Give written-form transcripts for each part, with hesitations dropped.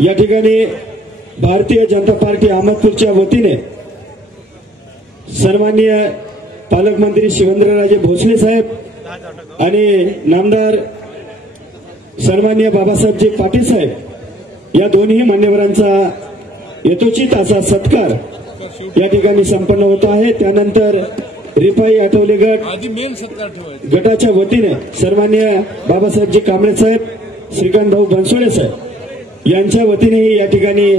या ठिकाणी भारतीय जनता पार्टी अहमदपूरच्या वतीने सन्माननीय पालकमंत्री शिवेंद्रराजे भोसले साहेब आणि नामदार सन्माननीय बाबासाहेबजी पाटील साहेब या दोन्ही मान्यवरांचा यथोचित असा सत्कार या ठिकाणी संपन्न होत आहे। त्यानंतर रिपाई आठवले गटाच्या वतीने सन्माननीय बाबासाहेबजी कांबळे साहेब, श्रीकांत भाऊ बनसोडे साहेब यांच्या वतीनेही या ठिकाणी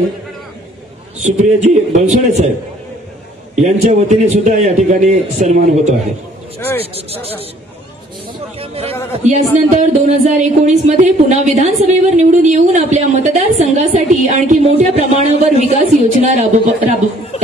सुप्रियाजी बनसोडे साहेब यांच्या वतीने सुद्धा या ठिकाणी सन्मान होत आहे। यानंतर 2019 मध्ये पुन्हा विधानसभेवर निवडून येऊन आपल्या मतदारसंघासाठी आणखी मोठ्या प्रमाणावर विकास योजना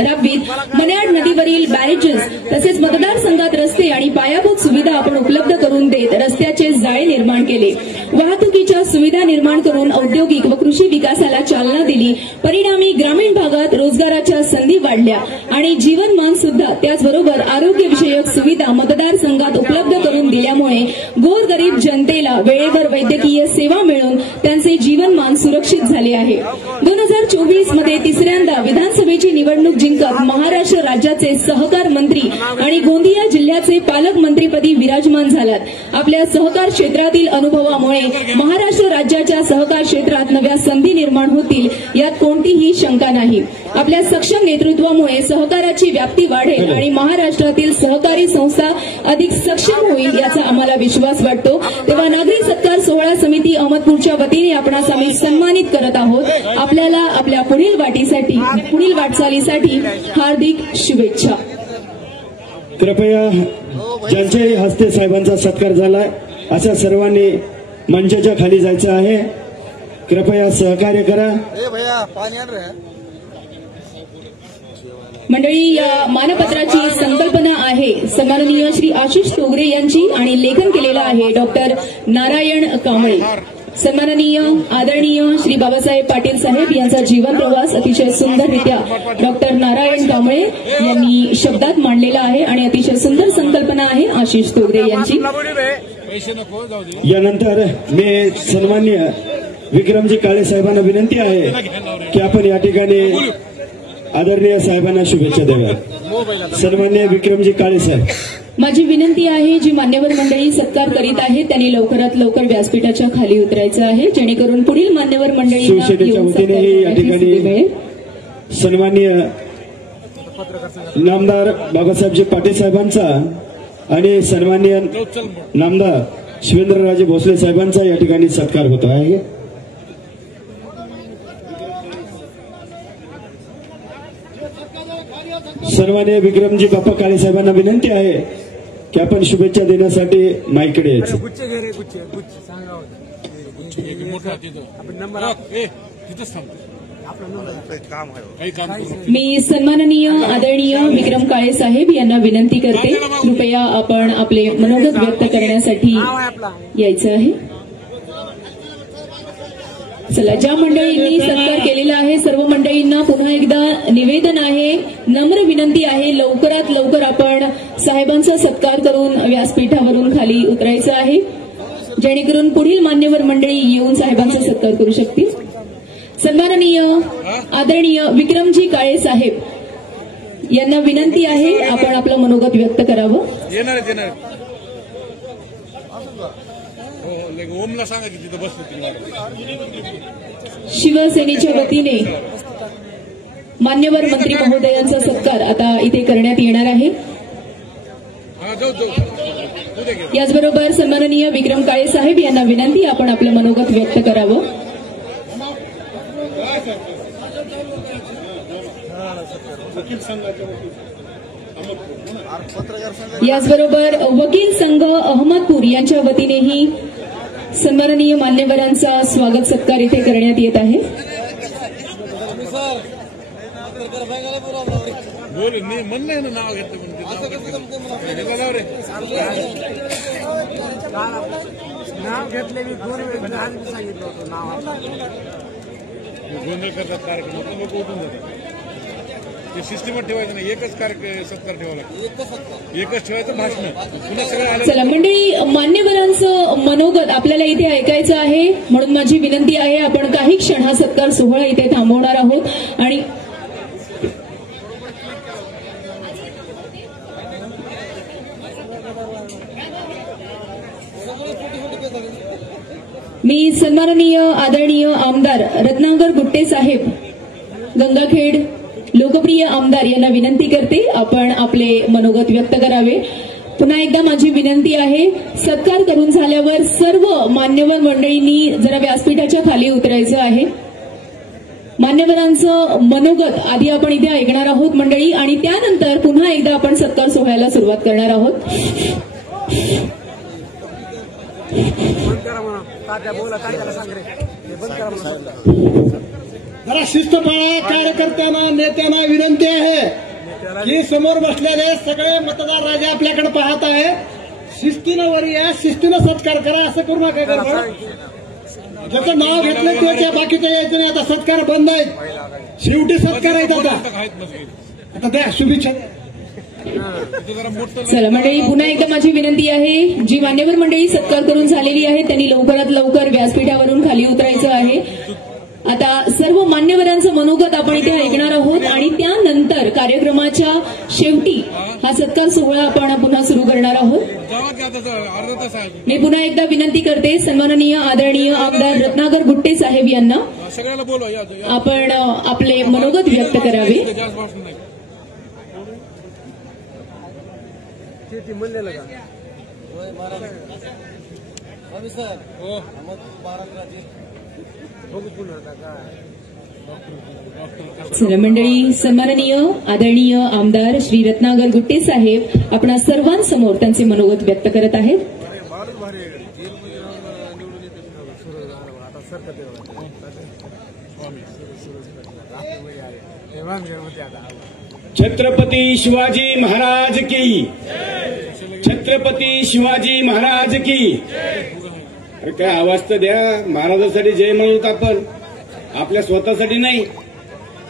राबवीत मन्याड नदीवरील बॅरेजेस तसेच मतदारसंघात रस्ते आणि पायाभूत सुविधा आपण उपलब्ध करून देत रस्त्याचे जाळे निर्माण केले, वाहतुकीच्या सुविधा निर्माण करून औद्योगिक व कृषी विकासाला चालना दिली। परिणामी ग्रामीण भागात रोजगाराच्या संधी वाढल्या आणि जीवनमान सुद्धा त्याचबरोबर आरोग्यविषयक सुविधा मतदारसंघात उपलब्ध करून दिल्यामुळे गोरगरीब जनतेला वेळेवर वैद्यकीय सेवा मिळून त्यांचे जीवनमान सुरक्षित झाले आहे। 2024 मध्ये तिसऱ्यांदा विधानसभेची निवडणूक जिंकत महाराष्ट्र राज्याचे सहकार मंत्री आणि गोंदिया जिल्ह्याचे पालकमंत्रीपदी विराजमान झालात। आपल्या सहकार क्षेत्रातील अनुभवामुळे महाराष्ट्र राज्याच्या सहकार क्षेत्रात नव्या संधी निर्माण होतील यात कोणतीही शंका नाही। आपल्या सक्षम नेतृत्वामुळे सहकाराची व्याप्ती वाढेल आणि महाराष्ट्रातील सहकारी संस्था अधिक सक्षम होईल याचा आम्हाला विश्वास वाटतो। तेव्हा नागरी सत्कार सोहळा समिती अहमदपूरच्या वतीने आपणास आम्ही सन्मानित करत आहोत। आपल्याला आपल्या पुढील वाटचालीसाठी हार्दिक शुभेच्छा। कृपया ज्यांच्याही हस्ते साहेबांचा सत्कार झालाय अशा सर्वांनी मंचाच्या खाली जायचं आहे। कृपया सहकार्य करा। मंडळी, या मानपत्राची संकल्पना आहे सन्माननीय श्री आशिष तोगरे यांची आणि लेखन केलेलं आहे डॉक्टर नारायण कांबळे। सन्माननीय आदरणीय श्री बाबासाहेब पाटील साहेब यांचा जीवन प्रवास अतिशय सुंदररित्या डॉक्टर नारायण कांबळे यांनी शब्दात मांडलेला आहे आणि अतिशय सुंदर संकल्पना आहे आशिष तोगरे यांची। यानंतर मी सन्माननीय विक्रमजी काळे साहेबांना विनंती आहे की आपण या ठिकाणी आदरणीय साहेबांना शुभेच्छा द्याव्या। सन्माननीय विक्रमजी काळे साहेब, माझी विनंती आहे जी मान्यवर मंडळी सत्कार करीत आहेत त्यांनी लवकरात लवकर व्यासपीठाच्या खाली उतरायचं आहे जेणेकरून पुढील मान्यवर मंडळी शिवसेनेच्या वतीनेही या ठिकाणी सन्माननीय नामदार बाबासाहेबजी पाटील साहेबांचा आणि सन्माननीय नामदार शिवेंद्रराजे भोसले साहेबांचा या ठिकाणी सत्कार होत आहे। सन्माननीय विक्रमजी बाप्पा काळे साहेबांना विनंती आहे की आपण शुभेच्छा देण्यासाठी माईकडे यायचं। मी सन्माननीय आदरणीय विक्रम काळे साहेब यांना विनंती करते कृपया आपण आपले मनोगत व्यक्त करण्यासाठी यायचं आहे। चला, ज्या मंडळींनी सत्कार केलेला आहे सर्व मंडळींना पुन्हा एकदा निवेदन आहे, नम्र विनंती आहे लवकरात लवकर आपण साहेबांचा सत्कार करून व्यासपीठावरून खाली उतरायचं आहे जेणेकरून पुढील मान्यवर मंडळी येऊन साहेबांचा सत्कार करू शकतील। सन्माननीय आदरणीय विक्रमजी काळे साहेब यांना विनंती आहे आपण आपलं मनोगत व्यक्त करावं। शिवसेनेच्या वतीने मान्यवर मंत्री महोदयांचा सत्कार आता इथे करण्यात येणार आहे। याचबरोबर सन्माननीय विक्रम काळे साहेब यांना विनंती आपण आपलं मनोगत व्यक्त करावं। याचबरोबर वकील संघ अहमदपूर यांच्या वतीनेही सन्माननीय मान्यवरांचा स्वागत सत्कार इथे करण्यात येत आहे। नाव घेतले मी दोन वेळेस सांगितलं होतं नाव गोंधळ करतात कार्यक्रम लोक उठून जातात। ते सिस्टमच ठेवायचं नाही, एकच सत्कार ठेवावा लागतो, एकच ठेवायचं भाषण पुन्हा सगळं आलं. चला मंडळी, मान्यवरांचं मनोगत आपल्याला इथे ऐकायचं आहे, म्हणून माझी विनंती आहे आपण काही क्षण हा सत्कार सोहळा इथे थांबवणार आहोत. आणि मी सन्माननीय आदरणीय आमदार रत्नाकर गुट्टे साहेब गंगाखेड लोकप्रिय आमदार यांना विनंती करते आपण आपले मनोगत व्यक्त करावे. पुन्हा एकदा माझी विनंती आहे, सत्कार करून झाल्यावर सर्व मान्यवर मंडळींनी जरा व्यासपीठाच्या खाली उतरायचं आहे. मान्यवरांचं मनोगत आधी आपण इथे ऐकणार आहोत मंडळी, आणि त्यानंतर पुन्हा एकदा आपण सत्कार सोहळ्याला सुरुवात करणार आहोत. बंद करा म्हणा, तात्या बोला, काय त्याला सांग रे, हे बंद करा म्हणा. जरा शिस्त पाळा. कार्यकर्त्यांना नेत्यांना विनंती आहे की समोर बसलेले सगळे मतदार राजे आपल्याकडे पाहत आहे, शिस्तीनं वर या, शिस्तीनं सत्कार करा, असं करू नका. ज्याचं नाव घेतलं त्याच्या बाकीचं यायचं नाही. आता सत्कार बंद आहेत, शेवटी सत्कार आहेत. आता द्या शुभेच्छा. चला मंडळी, पुन्हा एकदा माझी विनंती आहे, जी मान्यवर मंडळी सत्कार करून झालेली आहे त्यांनी लवकरात लवकर व्यासपीठावरून खाली उतरायचं आहे. आता सर्व मान्यवरांचं मनोगत आपण इथे ऐकणार आहोत आणि त्यानंतर कार्यक्रमाच्या शेवटी हा सत्कार सोहळा आपण पुन्हा सुरू करणार आहोत. मी पुन्हा एकदा विनंती करते सन्माननीय आदरणीय आमदार रत्नाकर गुट्टे साहेब यांना आपण आपले मनोगत व्यक्त करावे. ते म्हणलेलं का बघू पुन्हा आता काय. चला मंडळी, सन्माननीय आदरणीय आमदार श्री रत्नाकर गुट्टे साहेब आपणा सर्वांसमोर त्यांचे मनोगत व्यक्त करत आहेत. छत्रपती शिवाजी महाराज की, छत्रपती शिवाजी महाराज की. अरे काय आवाज तर द्या, महाराजांसाठी जय म्हणूत आपण, आपल्या स्वतःसाठी नाही.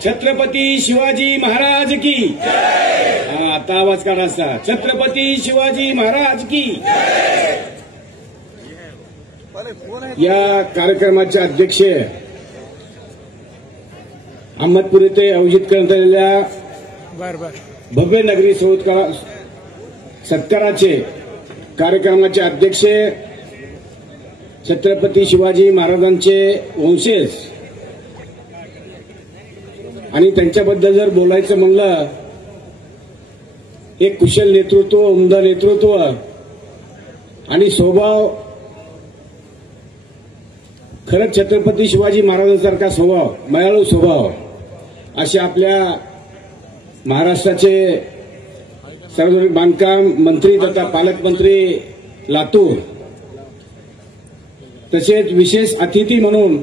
छत्रपती शिवाजी महाराज की. आता आवाज काढा असा, छत्रपती शिवाजी महाराज की. या कार्यक्रमाचे अध्यक्ष अहमदपूर येथे आयोजित करण्यात आलेल्या भव्य नगरी सत्काराचे कार्यक्रमाचे अध्यक्ष छत्रपती शिवाजी महाराजांचे वंशज, आणि त्यांच्याबद्दल जर बोलायचं म्हणलं, एक कुशल नेतृत्व, उमदा नेतृत्व आणि स्वभाव, खरंच छत्रपती शिवाजी महाराजांसारखा स्वभाव, मायाळू स्वभाव असे आपल्या महाराष्ट्राचे सार्वजनिक बांधकाम मंत्री तथा पालकमंत्री लातूर, तसेच विशेष अतिथी म्हणून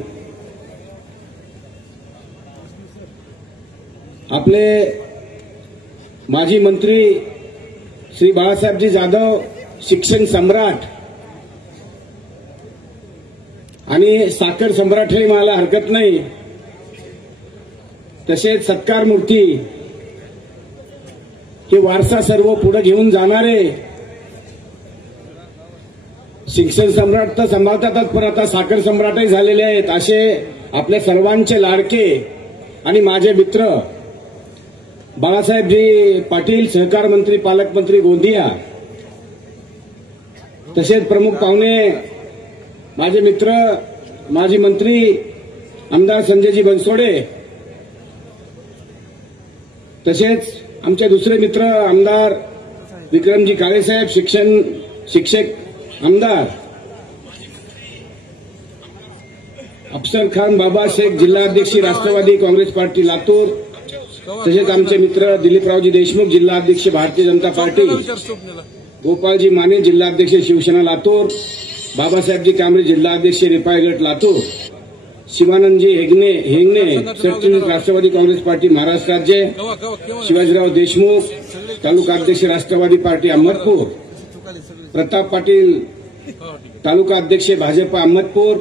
आपले माजी मंत्री श्री बाळासाहेबजी जाधव, शिक्षण सम्राट आणि साखर सम्राटही मला हरकत नाही, तसेच सत्कार मूर्ती, हे वारसा सर्व पुढे घेऊन जाणारे, शिक्षण सम्राट तर सांभाळतातच पण आता साखर सम्राटही झालेले आहेत, असे आपल्या सर्वांचे लाडके आणि माझे मित्र बाळासाहेबजी पाटील, सहकार मंत्री, पालकमंत्री गोंदिया, तसेच प्रमुख पाहुणे माझे मित्र माजी मंत्री आमदार संजयजी बनसोडे, तसेच आमचे दुसरे मित्र आमदार विक्रमजी काळेसाहेब, शिक्षक आमदार अफसर खान बाबा शेख, जिल्हाध्यक्ष राष्ट्रवादी काँग्रेस पार्टी लातूर, तसेच आमचे मित्र दिलीपरावजी देशमुख, जिल्हाध्यक्ष भारतीय जनता पार्टी, गोपाळजी माने, जिल्हाध्यक्ष शिवसेना लातूर, बाबासाहेबजी कांबळे, जिल्हाध्यक्ष रिपाई गट लातूर, शिवानंदजी हेंगणे, सरचिटणीस राष्ट्रवादी काँग्रेस पार्टी महाराष्ट्र राज्य, शिवाजीराव देशमुख, तालुका अध्यक्ष राष्ट्रवादी पार्टी अहमदपूर, प्रताप पाटील, तालुका अध्यक्ष भाजप अहमदपूर,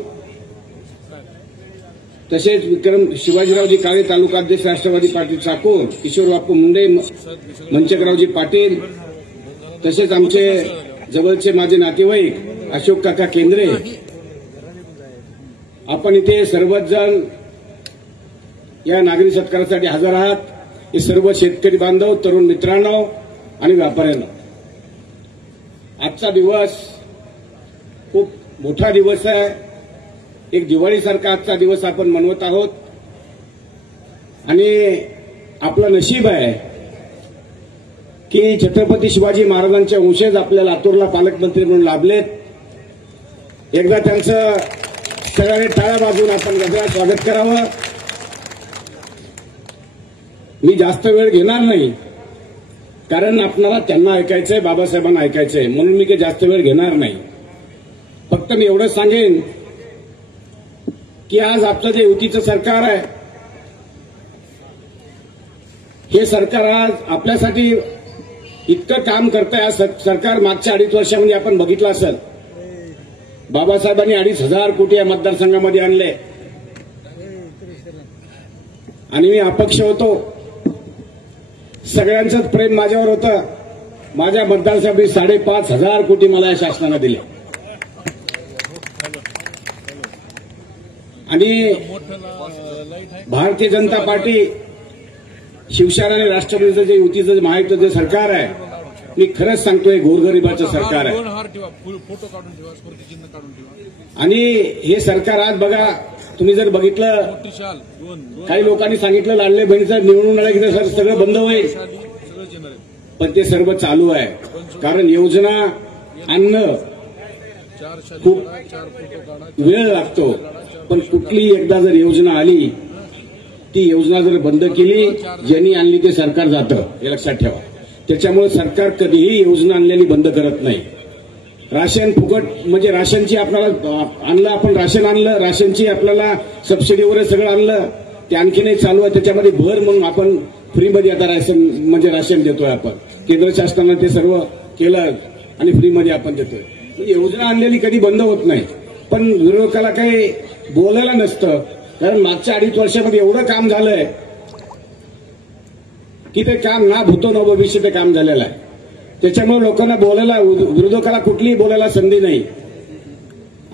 तसेच विक्रम शिवाजीरावजी काळे तालुकाध्यक्ष राष्ट्रवादी पार्टी चाकूर, किशोर बापू मुंडे मंचकरावजी पाटील, तसेच आमचे जवळचे माझे नातेवाईक अशोक काका केंद्रे, आपण इथे सर्वच जण या नागरी सत्कारासाठी हजर आहात. हे सर्व शेतकरी बांधव, तरुण मित्रांनो आणि व्यापाऱ्यांनो, आजचा दिवस खूप मोठा दिवस आहे. एक दिवाळीसारखा आजचा दिवस आपण मनवत आहोत आणि आपलं नशीब आहे की छत्रपती शिवाजी महाराजांचे वंशज आपल्या लातूरला पालकमंत्री म्हणून लाभलेत. एकदा त्यांचं सगळ्यांनी टाळ्या वाजवून आपण गजरात स्वागत करावं. मी जास्त वेळ घेणार नाही, कारण आपल्याला त्यांना ऐकायचंय, बाबासाहेबांना ऐकायचंय, म्हणून मी काही जास्त वेळ घेणार नाही. फक्त मी एवढंच सांगेन की आज आपलं जे युतीचं सरकार आहे, हे सरकार आज आपल्यासाठी इतकं काम करतंय. आज सरकार मागच्या 2.5 वर्षामध्ये आपण बघितलं असेल, बाबासाहेबांनी 2,500 कोटी या मतदारसंघामध्ये आणले आणि मी अपक्ष होतो. सगळ्यांचंच प्रेम माझ्यावर होतं. माझ्या मतदारसंघात 5,500 कोटी मला या शासनानं दिले आणि भारतीय जनता पार्टी, शिवसेना आणि राष्ट्रवादीचं जे युतीचं महायुतीचं जे सरकार आहे, मी खरंच सांगतोय गोरगरिबाचं सरकार आहे. आणि हे सरकार आज बघा, तुम्ही जर बघितलं, काही लोकांनी सांगितलं लाडले बहिणीचं निवडून आलं की सगळं बंद होईल, पण ते सर्व चालू आहे. कारण योजना आणणं खूप वेळ लागतो, पण कुठलीही एकदा जर योजना आली, ती योजना जर बंद केली, ज्यांनी आणली ते सरकार जातं, हे लक्षात ठेवा. त्याच्यामुळे सरकार कधीही योजना आणलेली बंद करत नाही. राशन फुकट म्हणजे राशनची आपल्याला आणलं, आपण राशन आणलं, राशनची आपल्याला सबसिडी वगैरे सगळं आणलं, ते आणखीनही चालू आहे. त्याच्यामध्ये भर म्हणून आपण फ्रीमध्ये आता राशन देतोय. आपण केंद्र शासनानं ते सर्व केलं आणि फ्रीमध्ये आपण देतोय. योजना आणलेली कधी बंद होत नाही, पण विरोधकाला काही बोलायला नसतं, कारण मागच्या 2.5 वर्षामध्ये एवढं काम झालंय की ते काम ना भूतो न भविष्य ते काम झालेलं आहे. त्याच्यामुळे लोकांना बोलायला, विरोधकाला कुठलीही बोलायला संधी नाही.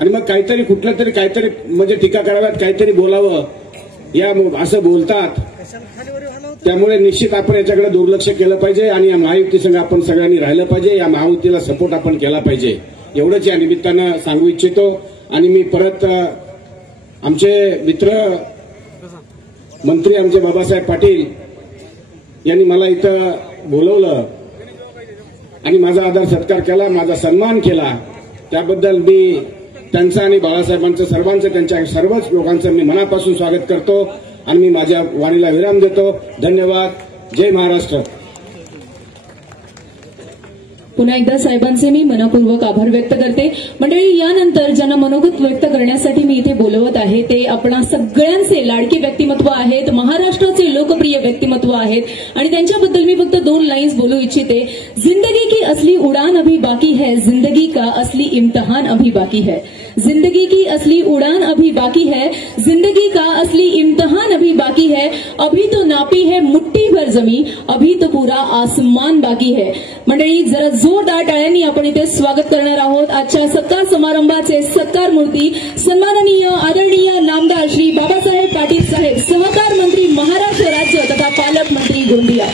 आणि मग काहीतरी कुठलं तरी काहीतरी म्हणजे टीका कराव्यात, काहीतरी बोलावं, या असं बोलतात. त्यामुळे निश्चित आपण याच्याकडे दुर्लक्ष केलं पाहिजे आणि या महायुती संघ आपण सगळ्यांनी राहिलं पाहिजे. या महायुतीला सपोर्ट आपण केला पाहिजे, एवढंच या निमित्तानं सांगू इच्छितो. आणि मी परत आमचे मित्र मंत्री आमचे बाबासाहेब पाटील यांनी मला इथं बोलवलं आणि माझा आदर सत्कार केला, माझा सन्मान केला, त्याबद्दल मी त्यांचं आणि बाळासाहेबांचं सर्वांचं, त्यांच्या सर्वच लोकांचं मी मनापासून स्वागत करतो आणि मी माझ्या वाणीला विराम देतो. धन्यवाद. जय महाराष्ट्र. पुन्हा एकदा साहेबांचे मी मनपूर्वक आभार व्यक्त करते. मंडळी, यानंतर ज्यांना मनोगत व्यक्त करण्यासाठी मी इथे बोलवत आहे ते आपणा सगळ्यांचे लाडके व्यक्तिमत्व आहेत, महाराष्ट्राचे लोकप्रिय व्यक्तिमत्व आहेत आणि त्यांच्याबद्दल मी फक्त 2 लाईन्स बोलू इच्छिते. जिंदगी की असली उड़ान अभी बाकी है, जिंदगी का असली इम्तिहान अभी बाकी है. जिंदगी की असली उड़ान अभी बाकी है, जिंदगी का असली इम्तिहान अभी बाकी है. अभी तो नापी है मुट्ठी भर जमी, अभी तो पूरा आसमान बाकी है. मंडळी, जरा जोरदार टाळ्यांनी आपण इथे स्वागत करणार आहोत आजच्या सत्कार समारंभाचे सत्कार मूर्ती सन्माननीय आदरणीय नामदार श्री बाबासाहेब पाटील साहेब, सहकार मंत्री महाराष्ट्र राज्य तथा पालकमंत्री गोंदिया.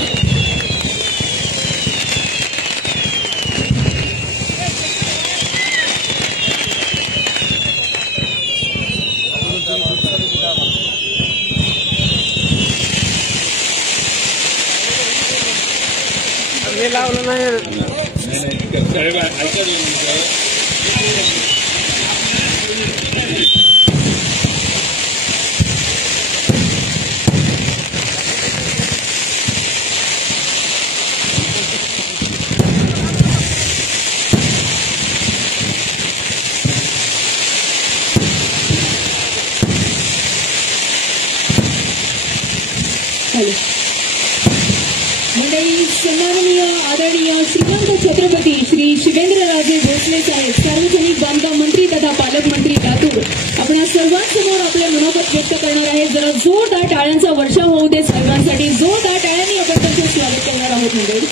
हे लावलं नाही. मंडळी, सन्माननीय आदरणीय श्रीमंत छत्रपती श्री शिवेंद्रराजे भोसले साहेब, सार्वजनिक बांधकाम मंत्री तथा पालकमंत्री लातूर, आपण सर्वांसमोर आपले मनोगत व्यक्त करणार आहेत. जरा जोरदार टाळ्यांचा वर्षाव होऊ दे सर्वांसाठी. जोरदार टाळ्यांनी आपण त्यांचे स्वागत करणार आहोत. मंडळी,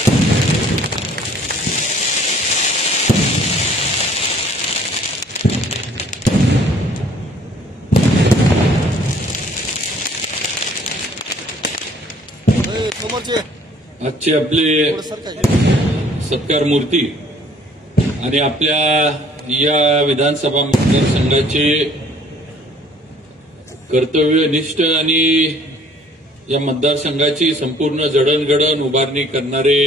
आजचे आपले सत्कार मूर्ती आणि आपल्या या विधानसभा मतदारसंघाचे कर्तव्यनिष्ठ आणि या मतदारसंघाची संपूर्ण जडणघडण उभारणी करणारे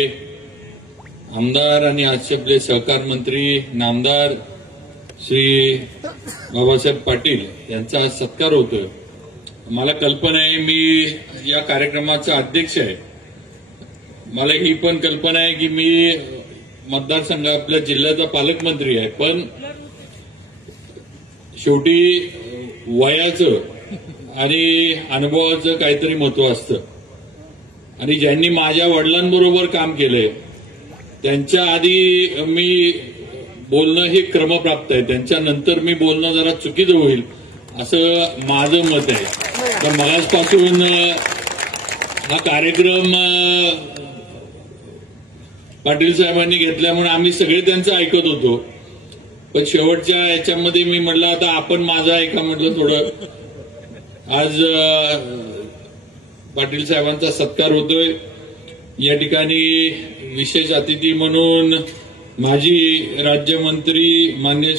आमदार आणि आजचे आपले सहकार मंत्री नामदार श्री बाबासाहेब पाटील यांचा आज सत्कार होतोय. मला कल्पना आहे, मी या कार्यक्रमाचा अध्यक्ष आहे. मला ही पण कल्पना आहे की मी मतदारसंघ आपल्या जिल्ह्याचा पालकमंत्री आहे, पण शेवटी वयाचं आणि अनुभवाचं काहीतरी महत्व असतं. आणि ज्यांनी माझ्या वडिलांबरोबर काम केलंय त्यांच्या आधी मी बोलणं हे क्रमप्राप्त आहे, त्यांच्यानंतर मी बोलणं जरा चुकीचं होईल असं माझं मत आहे. तर मगाचपासून हा कार्यक्रम पाटील साहेबांनी घेतल्यामुळे आम्ही सगळे त्यांचं ऐकत होतो, पण शेवटच्या याच्यामध्ये मी म्हटलं आता आपण माझं ऐका म्हटलं थोडं. आज पाटील साहेबांचा सत्कार होतोय. या ठिकाणी विशेष अतिथी म्हणून माजी राज्यमंत्री मान्य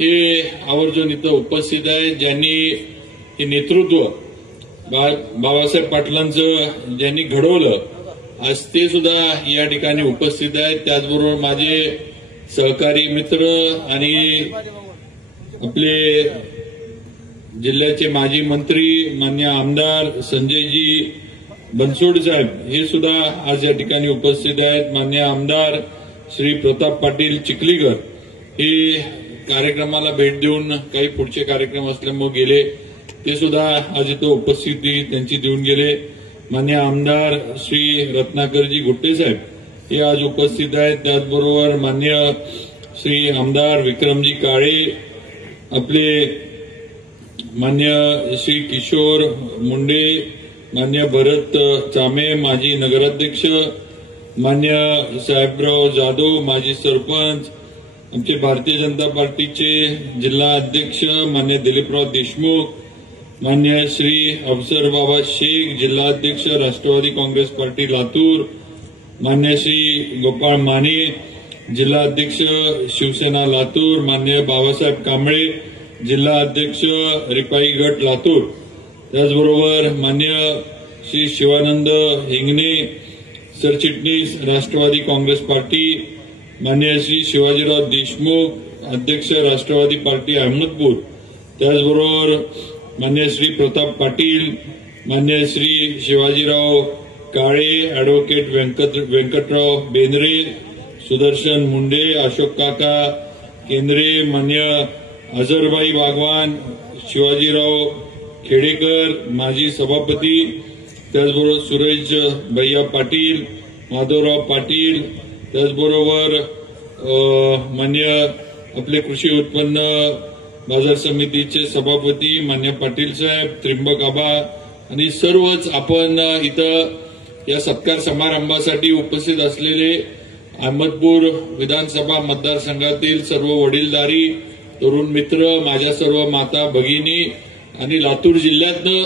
हे आवर्जून इथं उपस्थित आहेत. ज्यांनी हे नेतृत्व बाबासाहेब पाटलांचं ज्यांनी घडवलं, आज ते सुद्धा या ठिकाणी उपस्थित आहेत. त्याचबरोबर माझे सहकारी मित्र आणि आपले जिल्ह्याचे माजी मंत्री मान्य आमदार संजयजी बनसोड साहेब हे सुद्धा आज या ठिकाणी उपस्थित आहेत. मान्य आमदार श्री प्रताप पाटील चिखलीकर हे कार्यक्रमाला भेट देऊन काही पुढचे कार्यक्रम असल्यामुळे गेले, ते सुद्धा आज इथं उपस्थिती त्यांची देऊन गेले. मान्य आमदार श्री रत्नाकरजी गुट्टे साहेब हे आज उपस्थित आहेत. त्याचबरोबर मान्य श्री आमदार विक्रमजी काळे, आपले मान्य श्री किशोर मुंडे, मान्य भरत चामे माजी नगराध्यक्ष, मान्य साहेबराव जाधव माजी सरपंच, आमचे भारतीय जनता पार्टीचे जिल्हा अध्यक्ष मान्य दिलीपराव देशमुख, मान्य श्री अफसर बाबा शेख जिल्हाध्यक्ष राष्ट्रवादी काँग्रेस पार्टी लातूर, मान्य श्री गोपाळ माने जिल्हाध्यक्ष शिवसेना लातूर, मान्य बाबासाहेब कांबळे जिल्हा अध्यक्ष रिपाई गट लातूर, त्याचबरोबर मान्य श्री शिवानंद हिंगणे सरचिटणीस राष्ट्रवादी काँग्रेस पार्टी, मान्य श्री शिवाजीराव देशमुख अध्यक्ष राष्ट्रवादी पार्टी अहमदपूर, त्याचबरोबर मान्य श्री प्रताप पाटील, मान्य श्री शिवाजीराव काळे, अॅडव्होकेट व्यंकटराव बेंद्रे, सुदर्शन मुंडे, अशोक काका केंद्रे, मान्य अझरबाई बागवान, शिवाजीराव खेडेकर माजी सभापती, त्याचबरोबर सुरेश भैया पाटील, माधवराव पाटील, त्याचबरोबर मान्य आपले कृषी उत्पन्न बाजार समितीचे सभापती मान्य पाटील साहेब, त्रिंबक आबा आणि सर्वच आपण इथं या सत्कार समारंभासाठी उपस्थित असलेले अहमदपूर विधानसभा मतदारसंघातील सर्व वडीलधारी तरुण मित्र, माझ्या सर्व माता भगिनी आणि लातूर जिल्ह्यातनं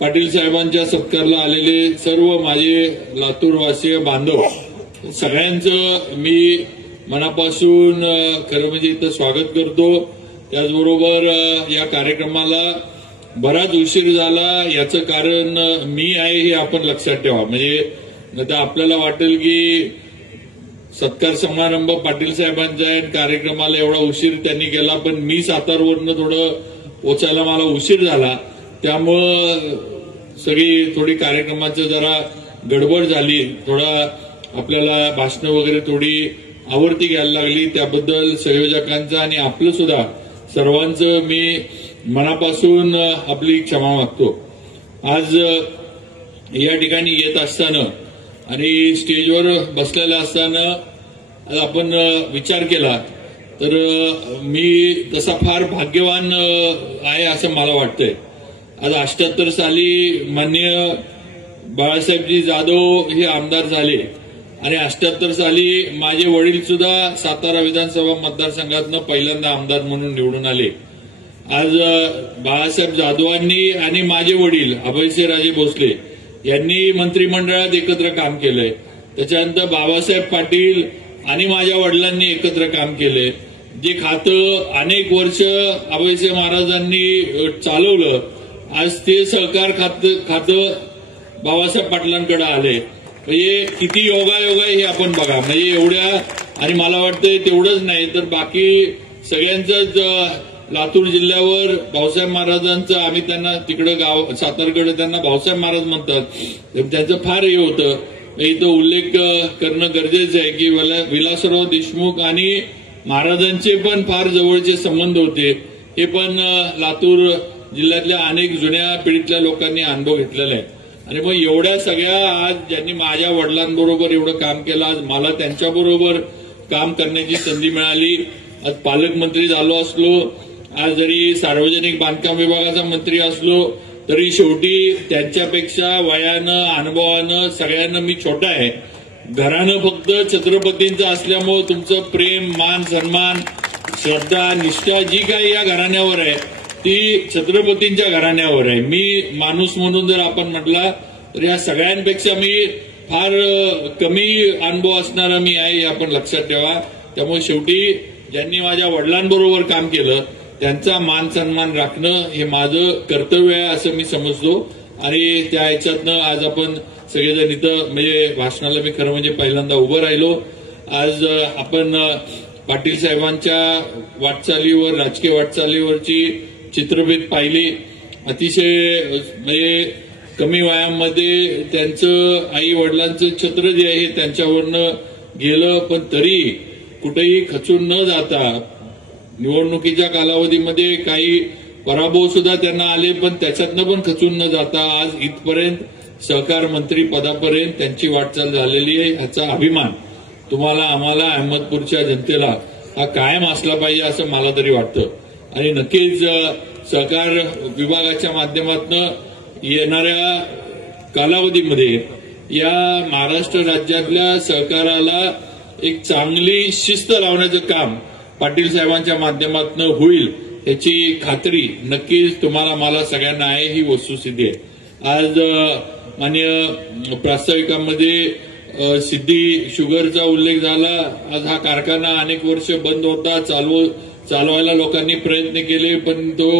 पाटील साहेबांच्या सत्कारला आलेले सर्व माझे लातूरवासीय बांधव, सगळ्यांचं मी मनापासून खरं म्हणजे इथं स्वागत करतो. त्याचबरोबर या कार्यक्रमाला बराच उशीर झाला याचं कारण मी आहे हे आपण लक्षात ठेवा. म्हणजे आता आपल्याला वाटेल की सत्कार समारंभ पाटील साहेबांचा आहे, कार्यक्रमाला एवढा उशीर त्यांनी केला, पण मी सातारवरनं थोडं पोचायला मला उशीर झाला, त्यामुळं सगळी थोडी कार्यक्रमाचं जरा गडबड झाली, थोडा आपल्याला भाषणं वगैरे थोडी आवडती घ्यायला लागली. त्याबद्दल संयोजकांचं आणि आपलं सुद्धा सर्वांचं मी मनापासून आपली क्षमा मागतो. आज या ठिकाणी येत असताना आणि स्टेजवर बसलेलं असताना आज आपण विचार केला तर मी तसा फार भाग्यवान आहे असं मला वाटतंय. आज 78 साली माननीय बाळासाहेबजी जाधव हे आमदार झाले आणि 78 साली माझे वडील सुद्धा सातारा विधानसभा मतदारसंघातनं पहिल्यांदा आमदार म्हणून निवडून आले. आज बाळासाहेब जाधवांनी आणि माझे वडील अभयसिंहराजे भोसले यांनी मंत्रिमंडळात एकत्र काम केलंय. त्याच्यानंतर बाबासाहेब पाटील आणि माझ्या वडिलांनी एकत्र काम केलंय. जे खातं अनेक वर्ष अभयसिंह महाराजांनी चालवलं आज ते सहकार खातं बाबासाहेब पाटलांकडे आले. म्हणजे किती योगायोग आहे हे आपण बघा. म्हणजे एवढ्या आणि मला वाटतं तेवढंच नाही तर बाकी सगळ्यांचंच लातूर जिल्ह्यावर भाऊसाहेब महाराजांचं आम्ही त्यांना तिकडे गाव सातारकडे त्यांना भाऊसाहेब महाराज म्हणतात त्यांचं फार हे होतं. इथं उल्लेख करणं गरजेचं आहे की विलासराव देशमुख आणि महाराजांचे पण फार जवळचे संबंध होते. हे पण लातूर जिल्ह्यातल्या अनेक जुन्या पिढीतल्या लोकांनी अनुभव घेतलेला आहे. आणि मग एवढ्या सगळ्या आज ज्यांनी माझ्या वडिलांबरोबर एवढं काम केलं आज मला त्यांच्याबरोबर काम करण्याची संधी मिळाली. आज पालकमंत्री झालो असलो आज जरी सार्वजनिक बांधकाम विभागाचा मंत्री असलो तरी शेवटी त्यांच्यापेक्षा वयानं अनुभवानं सगळ्यांना मी छोटा आहे. घरानं फक्त छत्रपतींचं असल्यामुळे तुमचं प्रेम मान सन्मान श्रद्धा निष्ठा जी काही या घराण्यावर आहे ती छत्रपतींच्या घराण्यावर आहे. मी माणूस म्हणून जर आपण म्हटला तर या सगळ्यांपेक्षा मी फार कमी अनुभव असणारा मी आहे हे आपण लक्षात ठेवा. त्यामुळे शेवटी ज्यांनी माझ्या वडिलांबरोबर काम केलं त्यांचा मान सन्मान राखणं हे माझं कर्तव्य आहे असं मी समजतो. आणि त्या ह्याच्यातनं आज आपण सगळेजण इथं म्हणजे भाषणाला मी खरं म्हणजे पहिल्यांदा उभं राहिलो. आज आपण पाटील साहेबांच्या वाटचालीवर राजकीय वाटचालीवरची चित्रफित पाहिली. अतिशय म्हणजे कमी वयामध्ये त्यांचं आई वडिलांचं छत्र जे आहे त्यांच्यावरनं गेलं पण तरी कुठेही खचून न जाता निवडणुकीच्या कालावधीमध्ये काही पराभव सुद्धा त्यांना आले पण त्याच्यातनं पण खचून न जाता आज इथपर्यंत सहकार मंत्री पदापर्यंत त्यांची वाटचाल झालेली आहे. ह्याचा अभिमान तुम्हाला आम्हाला अहमदपूरच्या जनतेला हा कायम असला पाहिजे असं मला तरी वाटतं. आणि नक्कीच सहकार विभागाच्या माध्यमातून येणाऱ्या कालावधीमध्ये या महाराष्ट्र राज्यातल्या सहकाराला एक चांगली शिस्त लावण्याचं काम पाटील साहेबांच्या माध्यमातून होईल याची खात्री नक्कीच तुम्हाला मला सगळ्यांना आहे. ही वस्तुस्थिती आहे. आज माननीय प्रास्ताविकांमध्ये सिद्धी शुगरचा उल्लेख झाला. आज हा कारखाना अनेक वर्ष बंद होता. चालवायला लोकांनी प्रयत्न केले पण तो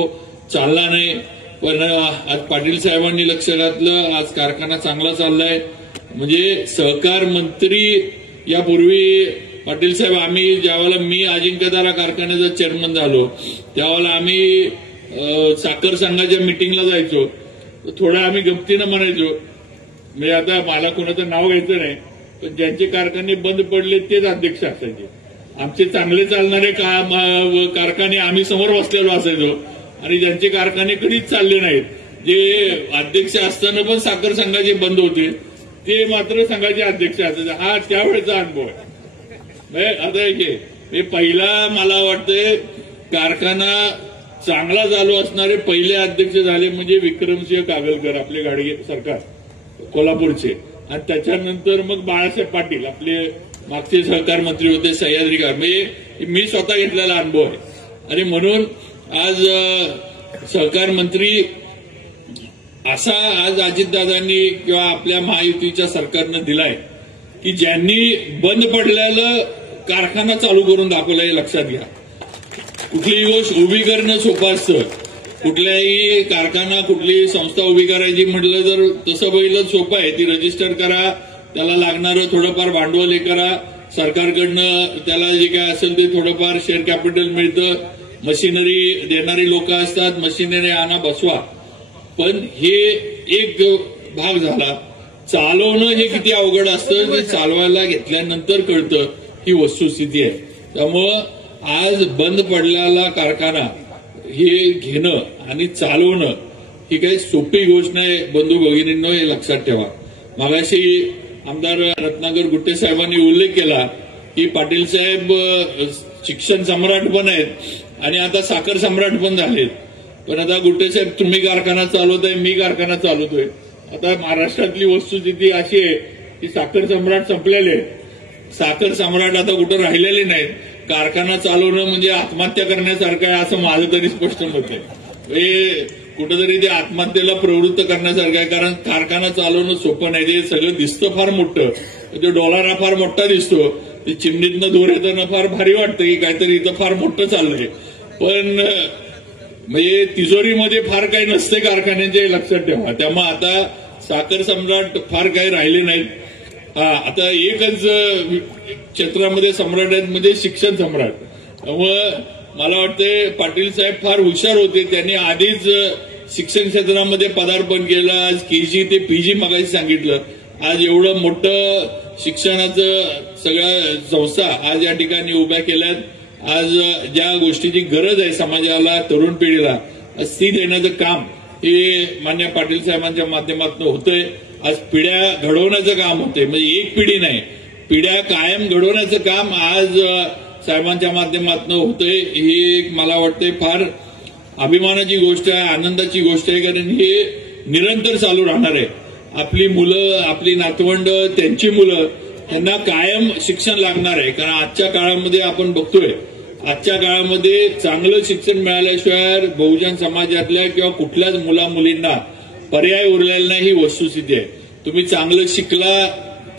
चालला नाही. पण आज पाटील साहेबांनी लक्ष घातलं आज कारखाना चांगला चाललाय. म्हणजे सहकार मंत्री यापूर्वी पाटील साहेब आम्ही ज्यावेळेला मी अजिंक्यतारा कारखान्याचा चेअरमन झालो त्यावेळेला आम्ही साखर संघाच्या मिटिंगला जायचो थोडं आम्ही गमतीनं म्हणायचो म्हणजे आता मला कोणाचं नाव घ्यायचं नाही पण ज्यांचे कारखाने बंद पडले तेच अध्यक्ष असायचे. आमचे चांगले चालणारे कारखाने आम्ही समोर बसलेलो असायचो आणि ज्यांचे कारखाने कधीच चालले नाहीत जे अध्यक्ष असताना पण साखर संघाचे बंद होते ते मात्र संघाचे अध्यक्ष असायचे. हा त्यावेळेचा अनुभव आहे. आता हे पहिला मला वाटतंय कारखाना चांगला चालू असणारे पहिले अध्यक्ष झाले म्हणजे विक्रमसिंह कागलकर आपले गाडगे सरकार कोल्हापूरचे आणि त्याच्यानंतर मग बाळासाहेब पाटील आपले मागचे सहकार मंत्री होते सह्याद्रीकर. म्हणजे मी स्वतः घेतलेला अनुभव आहे. आणि म्हणून आज सहकार मंत्री असा आज अजितदादांनी किंवा आपल्या महायुतीच्या सरकारनं दिलाय की ज्यांनी बंद पडलेलं कारखाना चालू करून दाखवला हे लक्षात घ्या. कुठलीही गोष्ट उभी करणं सोपं असतं. कुठल्याही कारखाना कुठलीही संस्था उभी करायची म्हटलं तर तसं बघितलं सोपं आहे. ती रजिस्टर करा त्याला लागणारं थोडंफार भांडवल हे करा सरकारकडनं त्याला जे काय असेल ते थोडंफार शेअर कॅपिटल मिळतं मशिनरी देणारी लोक असतात मशिनरी आणा बसवा. पण हे एक भाग झाला. चालवणं हे किती अवघड असतं ते चालवायला घेतल्यानंतर कळतं ही वस्तुस्थिती आहे. त्यामुळं आज बंद पडलेला कारखाना हे घेणं आणि चालवणं ही काही सोपी गोष्ट नाही बंधू भगिनींनो, हे लक्षात ठेवा. मागाशी आमदार रत्नाकर गुट्टे साहेबांनी उल्लेख केला की पाटील साहेब शिक्षण सम्राट पण आहेत आणि आता साखर सम्राट पण झालेत. पण आता गुट्टे साहेब तुम्ही कारखाना चालवताय, मी कारखाना चालवतोय. आता महाराष्ट्रातली वस्तुस्थिती अशी आहे की साखर सम्राट संपलेले, साखर सम्राट आता कुठं राहिलेले नाहीत. कारखाना चालवणं म्हणजे आत्महत्या करण्यासारखं आहे असं माझं तरी स्पष्ट मत आहे. कुठंतरी ते आत्महत्येला प्रवृत्त करण्यासारखं आहे. कारण कारखाना चालवणं सोपं नाही. ते सगळं दिसतं फार मोठं, ते डॉलर हा फार मोठा दिसतो, ते चिमणीतनं दूर येताना फार भारी वाटतं की काहीतरी इथं फार मोठं चाललंय. पण म्हणजे तिजोरीमध्ये फार काही नसते कारखान्याचे, लक्षात ठेवा. त्यामुळे आता साखर सम्राट फार काही राहिले नाहीत. आता एकच क्षेत्रामध्ये सम्राट आहेत म्हणजे शिक्षण सम्राट. त्यामुळं मला वाटतं पाटील साहेब फार हुशार होते. त्यांनी आधीच शिक्षण क्षेत्रामध्ये पदार्पण केलं. आज केजी ते पीजी मगाशी सांगितलं. आज एवढं मोठं शिक्षणाचं सगळ्या संस्था आज या ठिकाणी उभ्या केल्यात. आज ज्या गोष्टीची गरज आहे समाजाला, तरुण पिढीला, ती देण्याचं काम हे मान्य पाटील साहेबांच्या माध्यमातून होतंय. आज पिढ्या घडवण्याचं काम होतंय. म्हणजे एक पिढी नाही, पिढ्या कायम घडवण्याचं काम आज साहेबांच्या माध्यमातून होतंय. ही एक मला वाटते फार अभिमानाची गोष्ट आहे, आनंदाची गोष्ट आहे. कारण हे निरंतर चालू राहणार आहे. आपली मुलं, आपली नातवंड, त्यांची मुलं, त्यांना कायम शिक्षण लागणार आहे. कारण आजच्या काळामध्ये आपण बघतोय, आजच्या काळामध्ये चांगलं शिक्षण मिळाल्याशिवाय बहुजन समाजातल्या किंवा कुठल्याच मुला मुलींना पर्याय उरलेला नाही, ही वस्तुस्थिती आहे. तुम्ही चांगलं शिकला,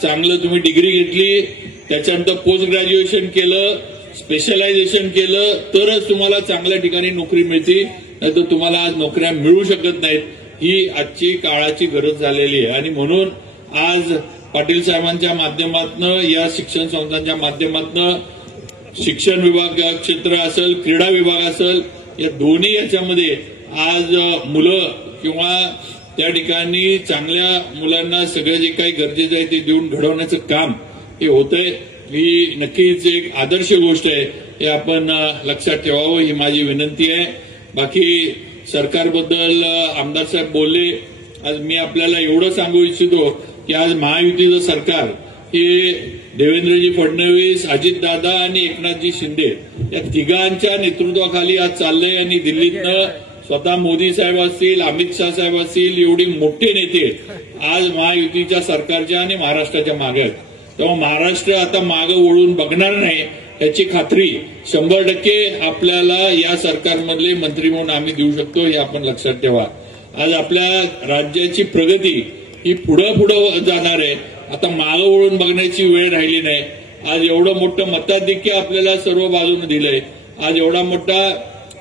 चांगलं तुम्ही डिग्री घेतली, त्याच्यानंतर पोस्ट ग्रॅज्युएशन केलं, स्पेशलायझेशन केलं, तरच तुम्हाला चांगल्या ठिकाणी नोकरी मिळते. नाहीतर तुम्हाला आज नोकऱ्या मिळू शकत नाहीत. ही आजची काळाची गरज झालेली आहे. आणि म्हणून आज पाटील साहेबांच्या माध्यमातून, या शिक्षण संस्थांच्या माध्यमातून, शिक्षण विभाग क्षेत्र असेल, क्रीडा विभाग असेल, या दोन्ही याच्यामध्ये आज मुलं किंवा त्या ठिकाणी चांगल्या मुलांना सगळं जे काही गरजेचं आहे ते देऊन घडवण्याचं काम हे होतंय. ही नक्कीच एक आदर्श गोष्ट आहे. हे आपण लक्षात ठेवावं, ही माझी विनंती आहे. बाकी सरकारबद्दल आमदार साहेब बोलले. आज मी आपल्याला एवढं सांगू इच्छितो की आज महायुतीचं सरकार हे देवेंद्रजी फडणवीस, अजितदादा आणि एकनाथजी शिंदे या तिघांच्या नेतृत्वाखाली आज चाललंय. आणि दिल्लीतनं स्वतः मोदी साहेब असतील, अमित शाह साहेब असतील, एवढी मोठे नेते आज महायुतीच्या सरकारच्या आणि महाराष्ट्राच्या मागे आहेत. तेव्हा महाराष्ट्र आता मागे वळून बघणार नाही याची खात्री 100% आपल्याला या सरकारमधले मंत्री म्हणून आम्ही देऊ शकतो, हे आपण लक्षात ठेवा. आज आपल्या राज्याची प्रगती ही पुढे जाणार आहे. आता मागे वळून बघण्याची वेळ राहिली नाही. आज एवढं मोठं मताधिक्य आपल्याला सर्व बाजूने दिलंय. आज एवढा मोठा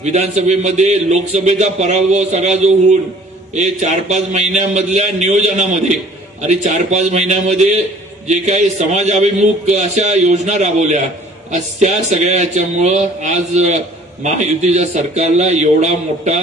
विधानसभेमध्ये लोकसभेचा पराभव सगळा जो होऊन हे 4-5 महिन्यामधल्या नियोजनामध्ये आणि 4-5 महिन्यामध्ये जे काही समाजाभिमुख अशा योजना राबवल्या, आज त्या सगळ्या याच्यामुळं आज महायुतीच्या सरकारला एवढा मोठा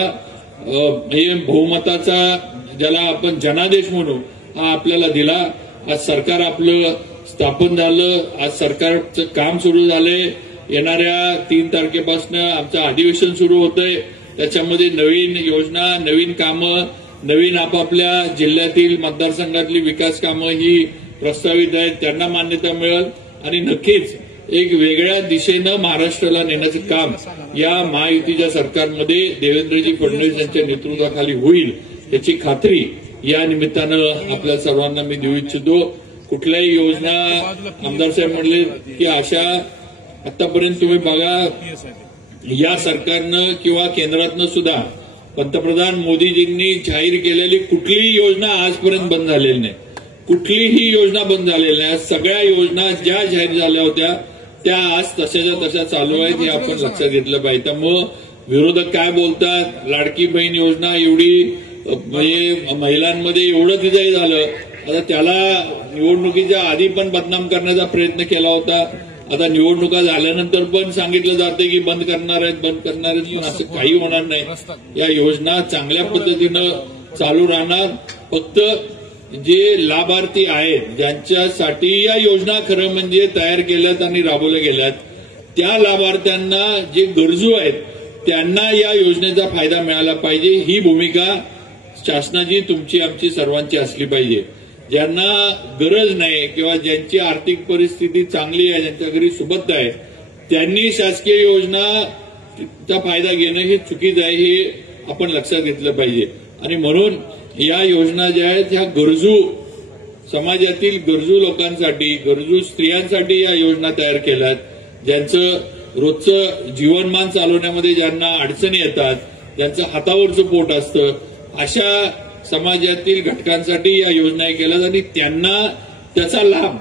बहुमताचा, ज्याला आपण जनादेश म्हणू, हा आपल्याला दिला. आज सरकार आपलं स्थापन झालं. आज सरकारचं काम सुरू झालंय. येणाऱ्या 3 तारखेपासून आमचं अधिवेशन सुरू होतंय. त्याच्यामध्ये नवीन योजना, नवीन कामं, नवीन आपापल्या जिल्ह्यातील मतदारसंघातली विकास कामं ही प्रस्तावित आहेत. त्यांना मान्यता मिळेल आणि नक्कीच एक वेगळ्या दिशेनं महाराष्ट्राला नेण्याचं काम या महायुतीच्या सरकारमध्ये देवेंद्रजी फडणवीस यांच्या नेतृत्वाखाली होईल, याची खात्री या निमित्तानं आपल्या सर्वांना मी देऊ इच्छितो. कुठल्याही योजना आमदार साहेब म्हणले की अशा आतापर्यंत तुम्ही बघा, या सरकारनं किंवा केंद्रातनं सुद्धा पंतप्रधान मोदीजींनी जाहीर केलेली कुठलीही योजना आजपर्यंत बंद झालेली नाही. कुठलीही योजना बंद झालेली नाही. सगळ्या योजना ज्या जाहीर झाल्या होत्या त्या आज तशाच्या तशा चालू आहेत, हे आपण लक्षात घेतलं पाहिजे. त्यामुळं विरोधक काय बोलतात, लाडकी बहीण योजना एवढी म्हणजे महिलांमध्ये एवढं तिथे झालं, आता त्याला निवडणुकीच्या आधी पण बदनाम करण्याचा प्रयत्न केला होता. आता निवडणुका झाल्यानंतर पण सांगितलं जाते की बंद करणार आहेत, पण असं काही होणार नाही. या योजना चांगल्या पद्धतीनं चालू राहणार. फक्त जे लाभार्थी आहेत, ज्यांच्यासाठी या योजना खरं म्हणजे तयार केल्यात आणि राबवल्या गेल्यात, त्या लाभार्थ्यांना जे गरजू आहेत त्यांना या योजनेचा फायदा मिळाला पाहिजे, ही भूमिका शासनाची तुमची आमची सर्वांची असली पाहिजे. ज्यांना गरज नाही किंवा ज्यांची आर्थिक परिस्थिती चांगली आहे, ज्यांच्या घरी सुबत्ता आहे, त्यांनी शासकीय योजनाचा फायदा घेणं हे चुकीचं आहे, हे आपण लक्षात घेतलं पाहिजे. आणि म्हणून या योजना ज्या आहेत ह्या गरजू समाजातील गरजू लोकांसाठी, गरजू स्त्रियांसाठी या योजना तयार केल्यात. ज्यांचं रोजचं जीवनमान चालवण्यामध्ये ज्यांना अडचणी येतात, ज्यांचं हातावरचं पोट असतं, अशा समाजातील घटकांसाठी या योजना केल्यात आणि त्यांना त्याचा लाभ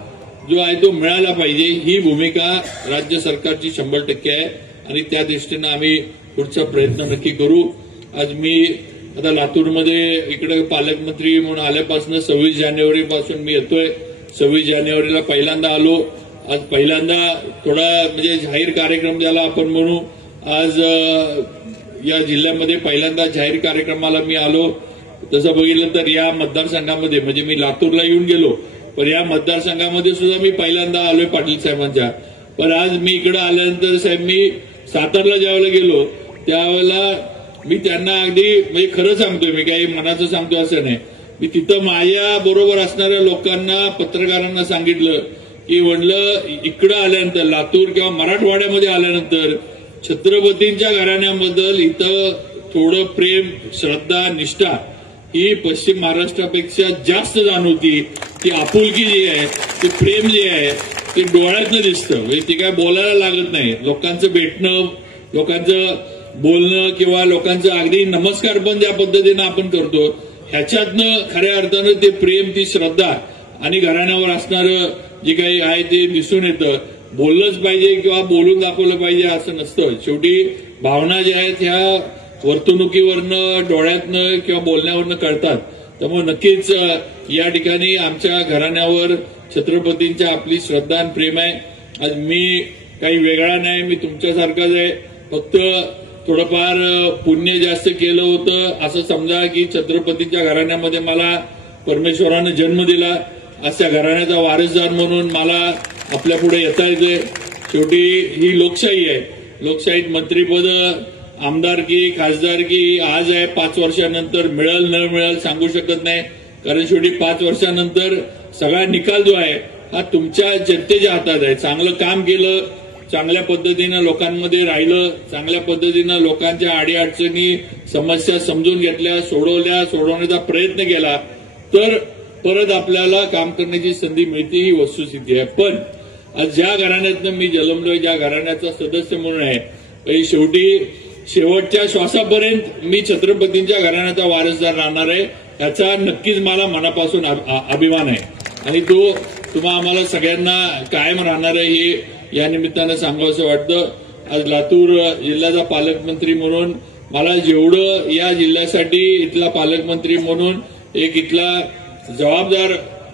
जो आहे तो मिळाला पाहिजे, ही भूमिका राज्य सरकारची 100% आहे आणि त्या दृष्टीनं आम्ही पुढचा प्रयत्न नक्की करू. आज मी आता लातूरमध्ये इकडे पालकमंत्री म्हणून आल्यापासून 26 जानेवारीपासून मी येतोय. 26 जानेवारीला पहिल्यांदा आलो. आज पहिल्यांदा थोडा म्हणजे जाहीर कार्यक्रम झाला आपण म्हणू. आज या जिल्ह्यामध्ये पहिल्यांदा जाहीर कार्यक्रमाला मी आलो. तसं बघितलं तर या मतदारसंघामध्ये म्हणजे मी लातूरला येऊन गेलो, पण या मतदारसंघामध्ये सुद्धा मी पहिल्यांदा आलोय पाटील साहेबांच्या. पण आज मी इकडे आल्यानंतर साहेब मी सातारला ज्यावेळेला गेलो त्यावेळेला मी त्यांना अगदी म्हणजे खरं सांगतोय, मी काही मनाचं सांगतो असं नाही, मी तिथं माझ्या बरोबर असणाऱ्या लोकांना पत्रकारांना सांगितलं की म्हणलं इकडं आल्यानंतर लातूर किंवा मराठवाड्यामध्ये आल्यानंतर छत्रपतींच्या घराण्याबद्दल इथं थोडं प्रेम, श्रद्धा, निष्ठा ही पश्चिम महाराष्ट्रापेक्षा जास्त जाणवती. ती आपुलकी जी आहे, ते प्रेम जे आहे ते डोळ्यातनं दिसतं. म्हणजे ती काय बोलायला लागत नाही. लोकांचं भेटणं, लोकांचं बोलणं किंवा लोकांचं अगदी नमस्कार पण ज्या पद्धतीनं आपण करतो ह्याच्यातनं खऱ्या अर्थानं ते प्रेम, ती श्रद्धा आणि घराण्यावर असणारं जे काही आहे ते दिसून येतं. बोललंच पाहिजे किंवा बोलून दाखवलं पाहिजे असं नसतं. शेवटी भावना ज्या आहेत ह्या वर्तणुकीवरनं, डोळ्यातनं किंवा बोलण्यावरनं कळतात. त्यामुळे नक्कीच या ठिकाणी आमच्या घराण्यावर छत्रपतींच्या आपली श्रद्धा आणि प्रेम आहे. आज मी काही वेगळा नाही, मी तुमच्यासारखाच आहे. फक्त थोडंफार पुण्य जास्त केलं होतं असं समजा की छत्रपतींच्या घराण्यामध्ये मला परमेश्वरानं जन्म दिला. आज त्या घराण्याचा वारसदार म्हणून मला आपल्या पुढे येता येते. शेवटी ही लोकशाही आहे. लोकशाहीत मंत्रीपद, आमदारकी, खासदारकी आज आहे, 5 वर्षानंतर मिळेल न मिळेल सांगू शकत नाही. कारण शेवटी 5 वर्षानंतर सगळा निकाल जो आहे हा तुमच्या जनतेच्या हातात आहे. चांगलं काम केलं, चांगल्या पद्धतीनं लोकांमध्ये राहिलं, चांगल्या पद्धतीनं लोकांच्या अडीअडचणी, समस्या समजून घेतल्या, सोडवण्याचा प्रयत्न केला तर परत आपल्याला काम करण्याची संधी मिळते, ही वस्तुस्थिती आहे. पण आज ज्या घराण्यातनं मी जन्मलोय, ज्या घराण्याचा सदस्य म्हणून आहे, शेवटी शेवटच्या श्वासापर्यंत मी छत्रपतींच्या घराण्याचा वारसदार राहणार आहे. याचा नक्कीच मला मनापासून अभिमान आहे आणि तो तुम्हा आम्हाला सगळ्यांना कायम राहणार आहे हे या निमित्तानं सांगावंसं वाटतं. आज लातूर जिल्ह्याचा पालकमंत्री म्हणून मला जेवढं या जिल्ह्यासाठी इथला पालकमंत्री म्हणून एक इथला जबाबदार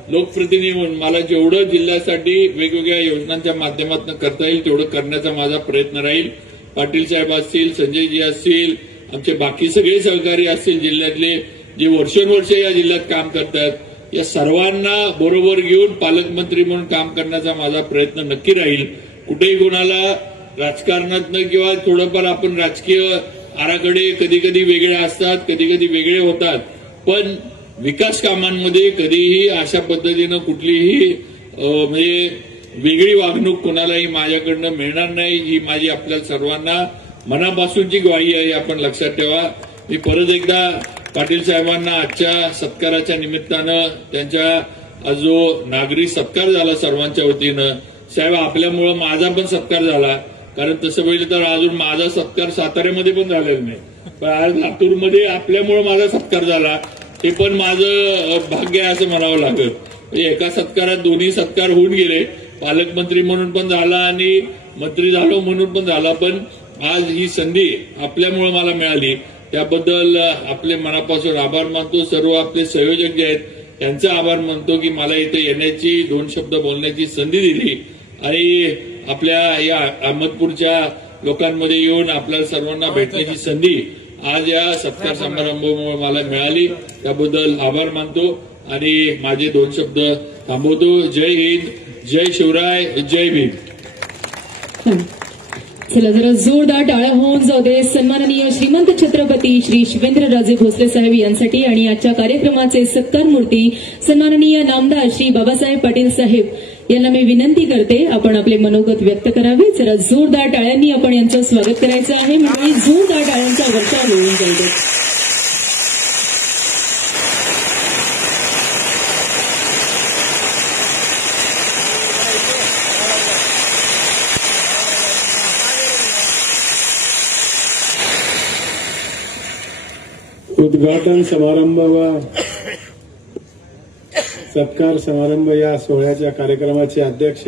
लोकप्रतिनिधी म्हणून मला जेवढं जिल्ह्यासाठी वेगवेगळ्या योजनांच्या माध्यमातून करता येईल तेवढं करण्याचा माझा प्रयत्न राहील. पाटील साहेब असतील, संजयजी असतील, आमचे बाकी सगळे सहकारी असतील जिल्ह्यातले जे वर्षोनवर्ष या जिल्ह्यात काम करतात, या सर्वांना बरोबर घेऊन पालकमंत्री म्हणून काम करण्याचा माझा प्रयत्न नक्की राहील. कुठेही कोणाला राजकारणातनं किंवा थोडंफार आपण राजकीय आराखडे कधी कधी वेगळे असतात, कधी कधी वेगळे होतात, पण विकास कामांमध्ये कधीही अशा पद्धतीनं कुठलीही म्हणजे वेगळी वागणूक कोणालाही माझ्याकडनं मिळणार नाही, ही माझी आपल्या सर्वांना मनापासूनची ग्वाही आहे, आपण लक्षात ठेवा. मी परत एकदा पाटील साहेबांना आजच्या सत्काराच्या निमित्तानं त्यांच्या जो नागरी सत्कार झाला सर्वांच्या वतीनं, साहेब आपल्यामुळं माझा पण सत्कार झाला. कारण तसं पाहिलं तर अजून माझा सत्कार साताऱ्यामध्ये पण झालेला नाही, पण आज लातूरमध्ये आपल्यामुळं माझा सत्कार झाला, हे पण माझं भाग्य आहे असं म्हणावं लागेल. एका सत्कारात दोन्ही सत्कार होऊन गेले, पालकमंत्री म्हणून पण झाला आणि मंत्री झालो म्हणून पण झाला. पण आज ही संधी आपल्यामुळे मला मिळाली, त्याबद्दल आपले मनापासून आभार मानतो. सर्व आपले संयोजक जे आहेत त्यांचा आभार मानतो की मला इथे येण्याची, 2 शब्द बोलण्याची संधी दिली आणि आपल्या या अहमदपूरच्या लोकांमध्ये येऊन आपल्याला सर्वांना भेटण्याची संधी आज या सत्कार समारंभामुळे मला मिळाली, त्याबद्दल आभार मानतो आणि माझे 2 शब्द थांबवतो. जय हिंद, जय शिवराय, जय भीम. चला जरा जोरदार टाळ्या होऊन जाऊ दे सन्माननीय श्रीमंत छत्रपती श्री शिवेंद्रराजे भोसले साहेब यांसाठी आणि आजच्या कार्यक्रमाचे सत्कार मूर्ती सन्माननीय नामदार श्री बाबासाहेब पाटील साहेब यांना मी विनंती करते आपण आपले मनोगत व्यक्त करावे. जरा जोरदार टाळ्यांनी आपण यांचं स्वागत करायचं आहे. म्हणजे जोरदार टाळ्यांचा वर्षाव होऊन जाऊ दे. उद्घाटन समारंभ व सत्कार समारंभ या सोहळ्याच्या कार्यक्रमाचे अध्यक्ष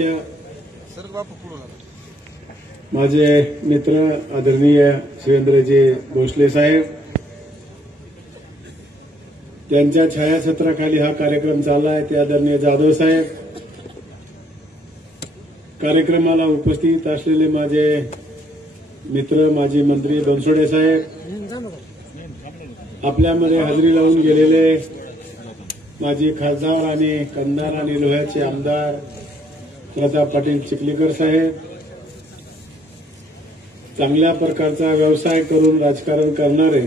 माझे मित्र आदरणीय शिवेंद्रजी भोसले साहेब, त्यांच्या छायाछत्राखाली हा कार्यक्रम चालला आहे ते आदरणीय जाधव साहेब, कार्यक्रमाला उपस्थित असलेले माझे मित्र माजी मंत्री बनसोडे साहेब, आपल्यामध्ये हजेरी लावून गेलेले माजी खासदार आणि कंधार आणि लोह्याचे आमदार प्रताप पाटील चिखलीकर साहेब, चांगल्या प्रकारचा व्यवसाय करून राजकारण करणारे,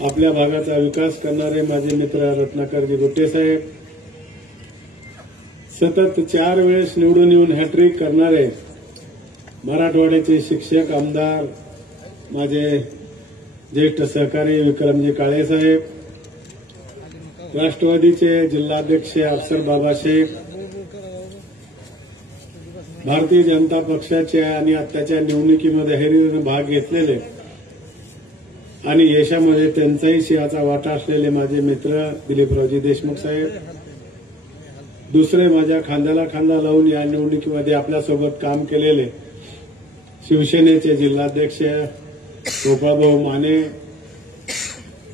आपल्या भागाचा विकास करणारे माझे मित्र रत्नाकरजी गोटे साहेब, सतत 4 वेळेस निवडून येऊन हॅट्रिक करणारे मराठवाड्याचे शिक्षक आमदार माझे ज्येष्ठ सहकारी विक्रमजी काळे साहेब, राष्ट्रवादीचे जिल्हाध्यक्ष अफसर बाबासाहेब, भारतीय जनता पक्षाचे आणि आत्ताच्या निवडणुकीमध्ये हिरिरीने भाग घेतलेले आणि यशामध्ये त्यांचाही सिंहाचा वाटा असलेले माझे मित्र दिलीपरावजी देशमुख साहेब, दुसरे माझ्या खांद्याला खांदा लावून या निवडणुकीमध्ये आपल्यासोबत काम केलेले शिवसेनेचे जिल्हाध्यक्ष गोपाळभाऊ माने,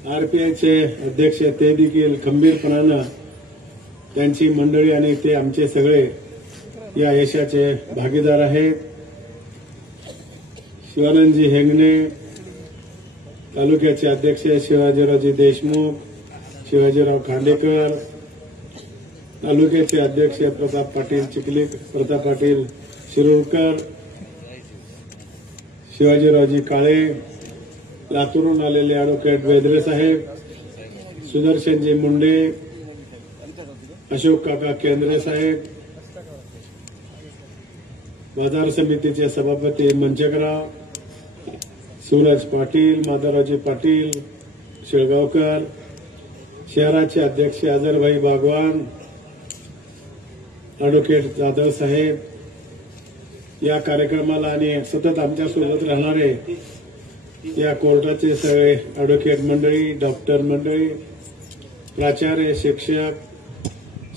आरपीआयचे अध्यक्ष ते देखील खंबीरपणानं त्यांची मंडळी आणि ते आमचे सगळे या यशाचे भागीदार आहेत. शिवानंदजी हेंगणे, तालुक्याचे अध्यक्ष शिवाजीरावजी देशमुख, शिवाजीराव खांडेकर, तालुक्याचे अध्यक्ष प्रताप पाटील शिरूरकर, शिवाजीरावजी काळे, लातूरून आलेले अॅडव्होकेट वेद्रे साहेब, सुदर्शनजी मुंडे, अशोक काका केंद्रे साहेब, बाजार समितीचे सभापती मंचकराव, सूरज पाटील, माधवरावजी पाटील शेळगावकर, शहराचे अध्यक्ष अजरभाई बागवान, अॅडव्होकेट जाधव साहेब, या कार्यक्रमाला आणि सतत आमच्यासोबत राहणारे या कोर्टाचे सगळे अॅडव्होकेट मंडळी, डॉक्टर मंडळी, प्राचार्य, शिक्षक,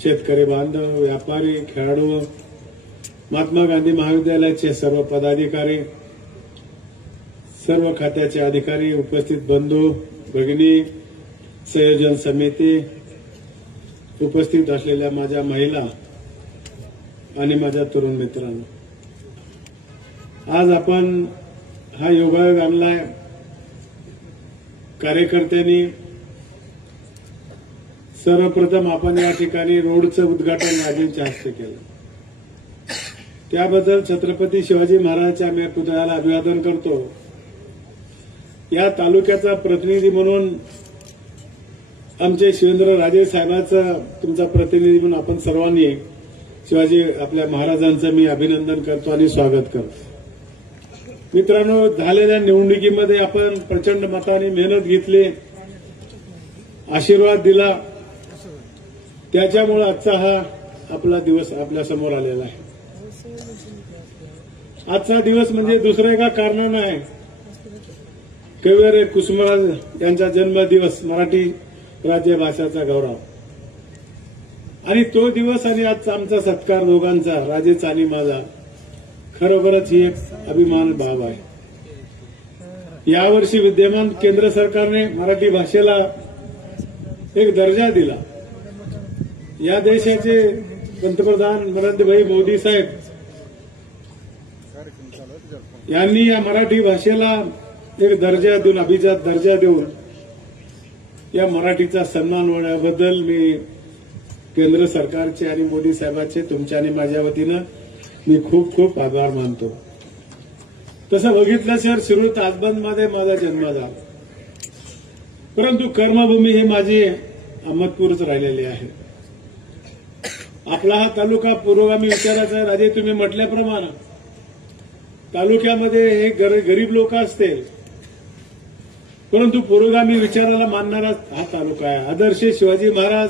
शेतकरी बांधव, व्यापारी, खेळाडू, महात्मा गांधी महाविद्यालयाचे सर्व पदाधिकारी, सर्व खात्याचे अधिकारी, उपस्थित बंधू भगिनी, संयोजन समिती, उपस्थित असलेल्या माझ्या महिला आणि माझ्या तरुण मित्रांनो, आज आपण हा योगायोग आणलाय. कार्यकर्त्यांनी सर्वप्रथम आपण या ठिकाणी रोडचं उद्घाटन राजेंच्या हस्ते केलं. त्याबद्दल छत्रपती शिवाजी महाराजांच्या आम्ही पुतळ्याला अभिवादन करतो. या तालुक्याचा प्रतिनिधी म्हणून आमचे शिवेंद्रराजे साहेबांचा तुमचा प्रतिनिधी म्हणून आपण सर्वांनी शिवाजी आपल्या महाराजांचं मी अभिनंदन करतो आणि स्वागत करतो. मित्रांनो, झालेल्या निवडणुकीमध्ये आपण प्रचंड मताने मेहनत घेतली, आशीर्वाद दिला, त्याच्यामुळे आजचा हा आपला दिवस आपल्या समोर आलेला आहे. आजचा दिवस म्हणजे दुसऱ्या एका कारणानं आहे. कविवर्य कुसुमराज यांचा जन्मदिवस, मराठी राज्य भाषाचा गौरव, आणि तो दिवस आणि आजचा आमचा सत्कार दोघांचा, राजेचा आणि माझा, खरोखरच ही एक अभिमान बाब आहे. यावर्षी विद्यमान केंद्र सरकारने मराठी भाषेला एक दर्जा दिला. या देशाचे पंतप्रधान नरेंद्रभाई मोदी साहेब यांनी या मराठी भाषेला एक दर्जा देऊन, अभिजात दर्जा देऊन या मराठीचा सन्मान होण्याबद्दल मी केंद्र सरकारचे आणि मोदी साहेबांचे तुमच्या आणि माझ्या वतीनं मी खूप खूप आभार मानतो. तसं बघितलं सर, शिरूर ताजबंदमध्ये माझा जन्म झाला, परंतु कर्मभूमी ही माझी अहमदपूरच राहिलेली आहे. आपला हा तालुका पुरोगामी विचाराचा आहे. राजे, तुम्ही म्हटल्याप्रमाणे तालुक्यामध्ये हे गरीब लोक असतील, परंतु पुरोगामी विचाराला मानणारा हा तालुका आहे. आदर्श शिवाजी महाराज,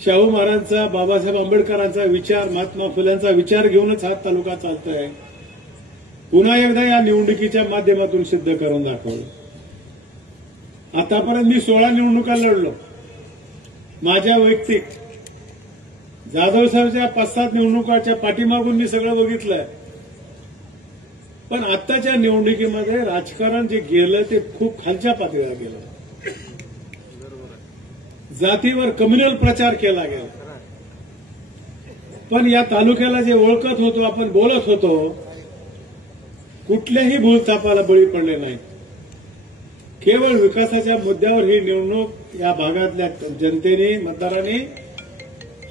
शाहू महाराजांचा, बाबासाहेब आंबेडकरांचा विचार, महात्मा फुल्यांचा विचार घेऊनच हा तालुका चालतोय. पुन्हा एकदा या निवडणुकीच्या माध्यमातून सिद्ध करून दाखवलं. आतापर्यंत मी 16 निवडणुका लढलो. माझ्या वैयक्तिक जाधव साहेबच्या 5-7 निवडणुकाच्या पाठीमागून मी सगळं बघितलंय. पण आत्ताच्या निवडणुकीमध्ये राजकारण जे गेलं ते खूप खालच्या पातळीला गेलं. जातीवर कम्युनल प्रचार केला गेला. पण या तालुक्याला जे ओळखत होतो, आपण बोलत होतो, कुठल्याही भूलथापाला बळी पडले नाही. केवळ विकासाच्या मुद्द्यावर ही निवडणूक या भागातल्या जनतेने, मतदारांनी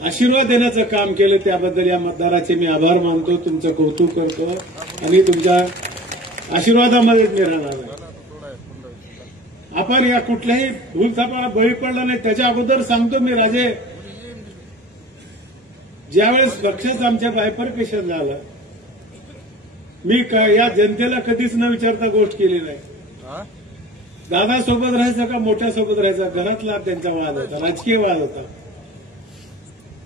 आशीर्वाद देण्याचं काम केलं. त्याबद्दल या मतदाराचे मी आभार मानतो, तुमचं कौतुक करतो आणि तुमच्या आशीर्वादामध्येच मी राहणार आहे. आपण या कुठल्याही भूलथापाला बळी पडला नाही. त्याच्या अगोदर सांगतो मी, राजे, ज्यावेळेस पक्षाचं आमच्या बायफर्केशन झालं, मी या जनतेला कधीच न विचारता गोष्ट केली नाही. दादासोबत राहायचं का मोठ्यासोबत राहायचा, घरातला त्यांचा वाद होता, राजकीय वाद होता.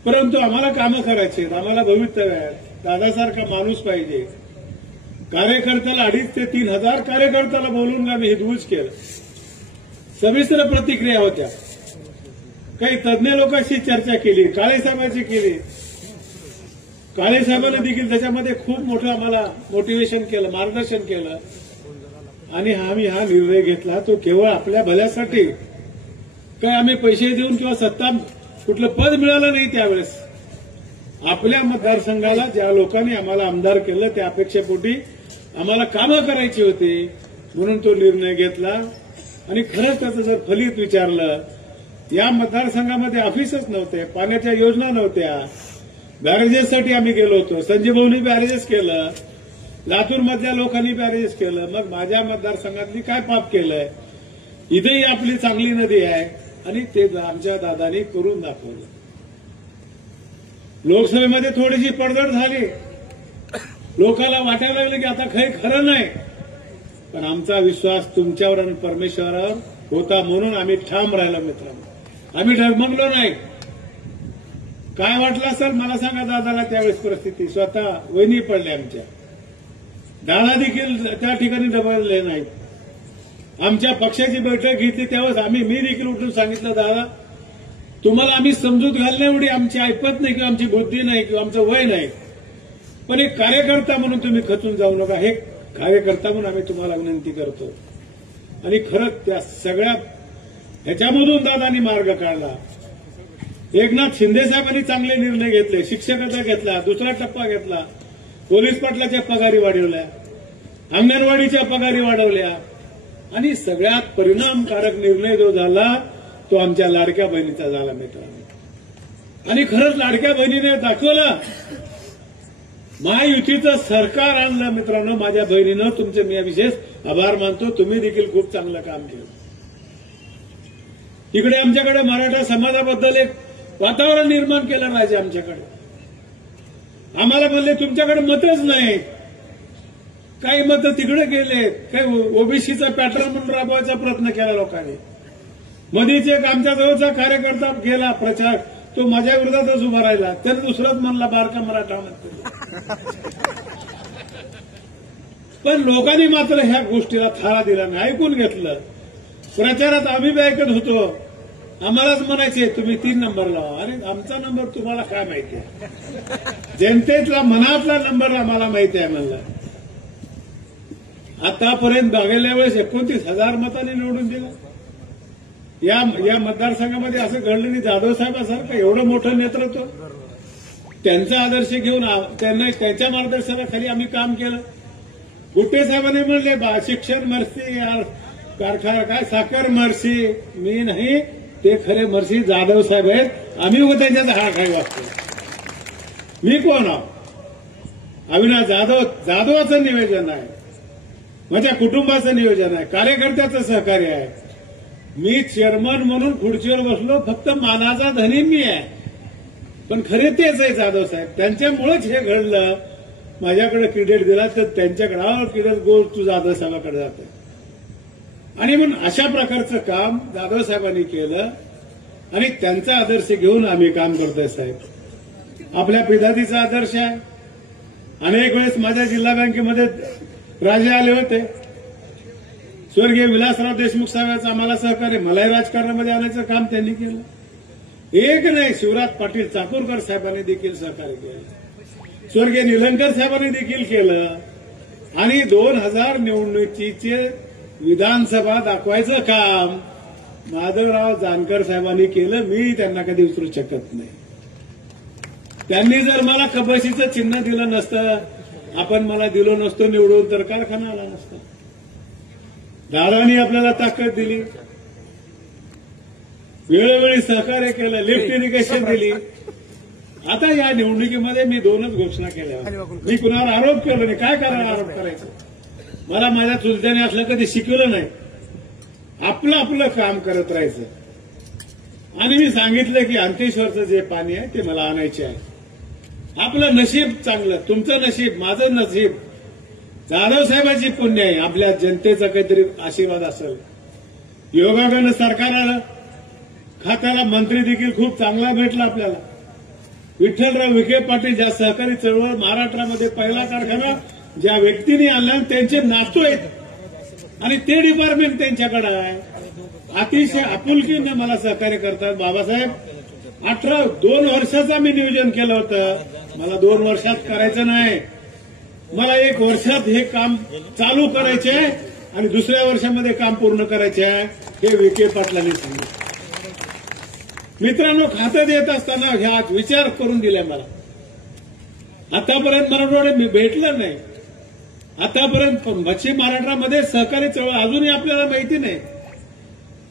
परंतु आम्हाला कामं करायची, आम्हाला भवितव्य आहे. दादासारखा माणूस पाहिजे. कार्यकर्त्याला 2,500 ते 3,000 कार्यकर्त्याला बोलून आम्ही हितगुज केलं. सविस्तर प्रतिक्रिया होत्या. काही तज्ञ लोकांशी चर्चा केली, काळेसाहेबांची केली. काळेसाहेबांनी देखील त्याच्यामध्ये खूप मोठं आम्हाला मोटिवेशन केलं, मार्गदर्शन केलं आणि आम्ही हा निर्णय घेतला तो केवळ आपल्या भल्यासाठी. काय आम्ही पैसे देऊन किंवा सत्ता कुठलं पद मिळालं नाही. त्यावेळेस आपल्या मतदारसंघाला ज्या लोकांनी आम्हाला आमदार केलं त्या अपेक्षेपोटी आम्हाला कामं करायची होती, म्हणून तो निर्णय घेतला. आणि खरंच त्याचं जर फलित विचारलं, या मतदारसंघामध्ये ऑफिसच नव्हते, पाण्याच्या योजना नव्हत्या, बॅरेजेससाठी आम्ही गेलो होतो. संजय भाऊनी बॅरेजेस केलं, लातूरमधल्या लोकांनी बॅरेजेस केलं. मग माझ्या मतदारसंघातली काय पाप केलंय? इथेही आपली चांगली नदी आहे आणि ते आमच्या दादानी करून दाखवलं. लोकसभेमध्ये थोडीशी पडझड झाली, लोकांना वाटायला लागलं की आता काही खरं नाही. पण आमचा विश्वास तुमच्यावर आणि परमेश्वरावर होता, म्हणून आम्ही ठाम राहिलो. मित्रांनो, आम्ही डगमगलो नाही. काय वाटलं असेल मला सांगा दादाला त्यावेळेस परिस्थिती. स्वतः वहिनी पडल्या आमच्या, दादा देखील त्या ठिकाणी दबले नाहीत. आमच्या पक्षाची बैठक घेतली त्यावेळेस मी देखील उठून सांगितलं, दादा तुम्हाला आम्ही समजूत घालण्या एवढी आमची ऐपत नाही किंवा आमची बुद्धी नाही किंवा आमचं वय नाही, पण एक कार्यकर्ता म्हणून तुम्ही खचून जाऊ नका. हे कार्यकर्ता म्हणून आम्ही तुम्हाला विनंती करतो. आणि खरंच त्या सगळ्या ह्याच्यामधून दादांनी मार्ग काढला. एकनाथ शिंदे साहेबांनी चांगले निर्णय घेतले. शिक्षकाचा घेतला, दुसरा टप्पा घेतला, पोलीस पाटलाच्या पगारी वाढवल्या, अंगणवाडीच्या पगारी वाढवल्या आणि सगळ्यात परिणामकारक निर्णय जो झाला तो आमच्या लाडक्या बहिणीचा झाला मित्रांनो. आणि खरंच लाडक्या बहिणीने दाखवलं, महायुतीचं सरकार आणलं मित्रांनो. माझ्या बहिणीनं तुमचे मी विशेष आभार मानतो. तुम्ही देखील खूप चांगलं काम केलं. इकडे आमच्याकडे मराठा समाजाबद्दल एक वातावरण निर्माण केलं पाहिजे. आमच्याकडे आम्हाला म्हणले तुमच्याकडे मतच नाही, काही मतं तिकडे गेले, काही ओबीसीचा पॅटर्न म्हणून राबवायचा प्रयत्न केला लोकांनी. मध्येच एक आमच्या जवळचा कार्यकर्ता गेला प्रचार, तो माझ्या विरोधातच उभा राहिला, तर दुसराच म्हणला बारका मराठा म्हणतो. पण लोकांनी मात्र ह्या गोष्टीला थारा दिला नाही, ऐकून घेतलं. प्रचारात आम्ही बी ऐकत होतो, आम्हालाच म्हणायचे तुम्ही 3 नंबर लावा. अरे आमचा नंबर तुम्हाला काय माहिती आहे? जनतेतला मनातला नंबर आम्हाला माहिती आहे म्हणला. आतापर्यंत बघायला वेळेस 29,000 मतांनी निवडून दिलं. या मतदारसंघामध्ये असं घडलं नाही. जाधव साहेबांसारखं एवढं मोठं नेतृत्व, त्यांचा आदर्श घेऊन त्यांना त्यांच्या मार्गदर्शनाखाली आम्ही काम केलं. गुट्टे साहेबांनी म्हणले शिक्षण मर्सी, कारखाना काय साखर मर्सी. मी नाही, ते खरे मर्सी जाधव साहेब आहेत. आम्ही उगा त्यांच्याच हाळखाळी वाचतो. मी कोण आहो? अविनाश जाधवाचं निवेदन आहे. माझ्या कुटुंबाचं नियोजन आहे, कार्यकर्त्याचं सहकार्य आहे. मी चेअरमन म्हणून खुर्चीवर बसलो, फक्त मानाचा धनी मी आहे, पण खरे तेच आहे जाधव साहेब. त्यांच्यामुळेच हे घडलं. माझ्याकडे क्रेडिट दिला तर त्यांच्याकडे क्रेडिट गोल तू जाधव साहेबांकडे जाते. आणि म्हणून अशा प्रकारचं काम जाधव साहेबांनी केलं आणि त्यांचा आदर्श घेऊन आम्ही काम करतोय साहेब. आपल्या पिढातीचा आदर्श आहे. अनेक वेळेस माझ्या जिल्हा बँकेमध्ये राजे आले होते. स्वर्गीय विलासराव देशमुख साहेबांचं आम्हाला सहकार्य, मलाही राजकारणामध्ये आणायचं काम त्यांनी केलं. एक नाही, शिवराज पाटील चाकूरकर साहेबांनी देखील सहकार्य केलं, स्वर्गीय निलंगकर साहेबांनी देखील केलं. आणि 2000 निवडणुकीचे विधानसभा दाखवायचं काम माधवराव जानकर साहेबांनी केलं. मी त्यांना कधी विसरू शकत नाही. त्यांनी जर मला कबशीचं चिन्ह दिलं नसतं, आपण मला दिलो नसतो निवडून, तर कारखाना आला नसता. दादांनी आपल्याला ताकद दिली, वेळोवेळी सहकार्य केलं, लिफ्ट इरिगेशन दिली. आता या निवडणुकीमध्ये मी 2च घोषणा केल्या. मी कुणावर आरोप केला नाही. काय करायला आरोप करायचं? मला माझ्या चुलत्याने असलं कधी शिकवलं नाही. आपलं आपलं काम करत राहायचं. आणि मी सांगितलं की अंतेश्वरचं जे पाणी आहे ते मला आणायचे आहे. आपलं नशीब चांगलं, तुमचं नशीब, माझं नशीब, जाधव साहेबांची पुण्य आहे. आपल्या जनतेचा काहीतरी आशीर्वाद असेल. योगायोगानं सरकार आलं, खात्याला मंत्री देखील खूप चांगला भेटला आपल्याला. विठ्ठलराव विखे पाटील ज्या सहकारी चळवळ महाराष्ट्रामध्ये पहिला कारखाना ज्या व्यक्तींनी आणला त्यांचे नातू आहेत आणि ते डिपार्टमेंट त्यांच्याकडे आहे. अतिशय आपुलकीनं मला सहकार्य करतात. बाबासाहेब 2 वर्षाचा मी नियोजन केलं होतं. मला 2 वर्षात करायचं नाही, मला 1 वर्षात हे काम चालू करायचे आहे आणि दुसऱ्या वर्षामध्ये काम पूर्ण करायचे आहे, हे विखे पाटलांनी सांगितलं. मित्रांनो, खातं देत असताना ह्या विचार करून दिल्या मला. आतापर्यंत मराठवाड्यात भेटलं नाही. आतापर्यंत पश्चिम महाराष्ट्रामध्ये सहकारी चळवळ अजूनही आपल्याला माहिती नाही.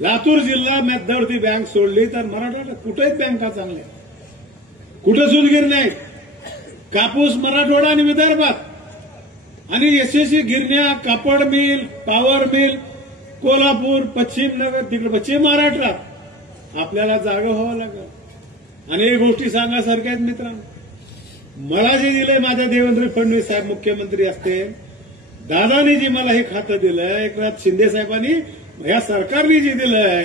लातूर जिल्हा मध्यवर्ती बँक सोडली तर मराठवाड्यात कुठेच बँका चांगल्या, कुठं सुदगीर नाही. कापूस मराठवाडा आणि विदर्भात आणि यशस्वी गिरण्या, कापड मिल, पॉवर मिल कोल्हापूर, पश्चिम नगर, तिकडे पश्चिम महाराष्ट्रात. आपल्याला जागा व्हावं लागेल. अनेक गोष्टी सांगासारख्या आहेत मित्रांनो. मला जे दिलंय माझ्या देवेंद्र फडणवीस साहेब मुख्यमंत्री असते, दादानी जी मला हे खातं दिलंय, एकनाथ शिंदे साहेबांनी या सरकारने जे दिलंय,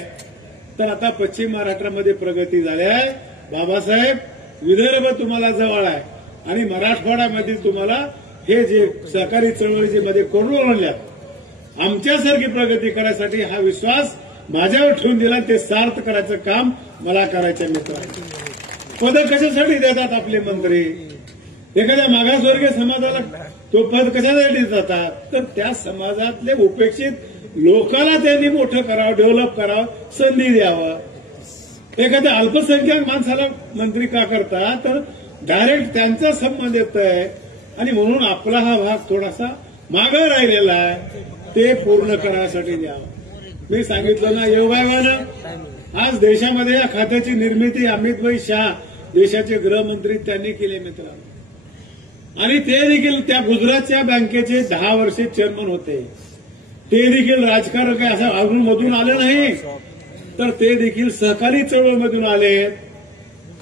तर आता पश्चिम महाराष्ट्रामध्ये प्रगती झाली आहे. बाबासाहेब, विदर्भ तुम्हाला जवळ आहे आणि मराठवाड्यामध्ये तुम्हाला हे जे सहकारी चळवळीचे मध्ये करून आणल्यात, आमच्यासारखी प्रगती करायसाठी हा विश्वास माझ्यावर ठेवून दिला. ते सार्थ करायचं काम मला करायचं. मित्रांनो, पदं कशासाठी देतात आपले मंत्री? एखाद्या मागासवर्गीय समाजाला तो पद कशासाठी देतात? तर त्या समाजातले उपेक्षित लोकांना त्यांनी मोठं करावं, डेव्हलप करावं, संधी द्यावं. एखाद्या अल्पसंख्याक माणसाला मंत्री का करतात? तर डायरेक्ट त्यांचा संबंध येत आहे आणि म्हणून आपला हा भाग थोडासा मागं राहिलेला आहे, ते पूर्ण करण्यासाठी द्यावं. मी सांगितलं ना, योगायोगानं आज देशामध्ये या खात्याची निर्मिती अमितभाई शाह, देशाचे गृहमंत्री, त्यांनी केली मित्रांनो. आणि ते देखील त्या गुजरातच्या बँकेचे 10 वर्षे चेअरमन होते. ते देखील राजकारण काय असं अजून आले नाही, तर ते देखील सहकारी चळवळीमधून आले.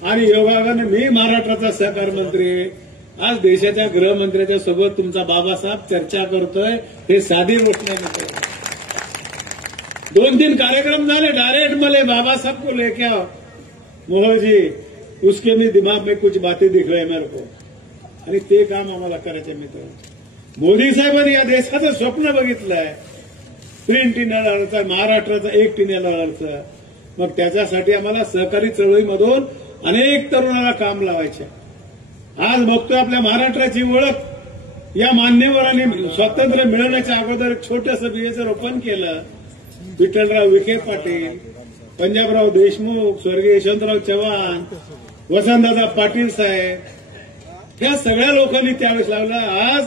आणि योगायोगानं मी महाराष्ट्राचा सहकार मंत्री, आज देशाच्या गृहमंत्र्याच्या सोबत तुमचा बाबासाहेब चर्चा करतोय. हे साधी गोष्ट नाही. 2-3 कार्यक्रम झाले, डायरेक्ट मले बाबा साहब को लेके आओ मोहन जी, उसके भी दिमाग में कुछ बातें दिख रही है मेरे को. आणि ते काम आम्हाला करायचं मित्रांनो. मोदी साहेबांनी या देशाचं स्वप्न बघितलंय, 3 टिन्याचं, महाराष्ट्राचं 1 टिन्याचं. मग त्याच्यासाठी आम्हाला सहकारी चळवळीमधून अनेक तरुणाला काम लावायचे. आज बघतोय आपल्या महाराष्ट्राची ओळख या मान्यवरांनी स्वातंत्र्य मिळवण्याच्या अगोदर छोटंसं बीएचं रोपण केलं. विठ्ठलराव विखे पाटील, पंजाबराव देशमुख, स्वर्गीय यशवंतराव चव्हाण, वसंतदादा पाटील साहेब, या सगळ्या लोकांनी त्यावेळेस लावला. आज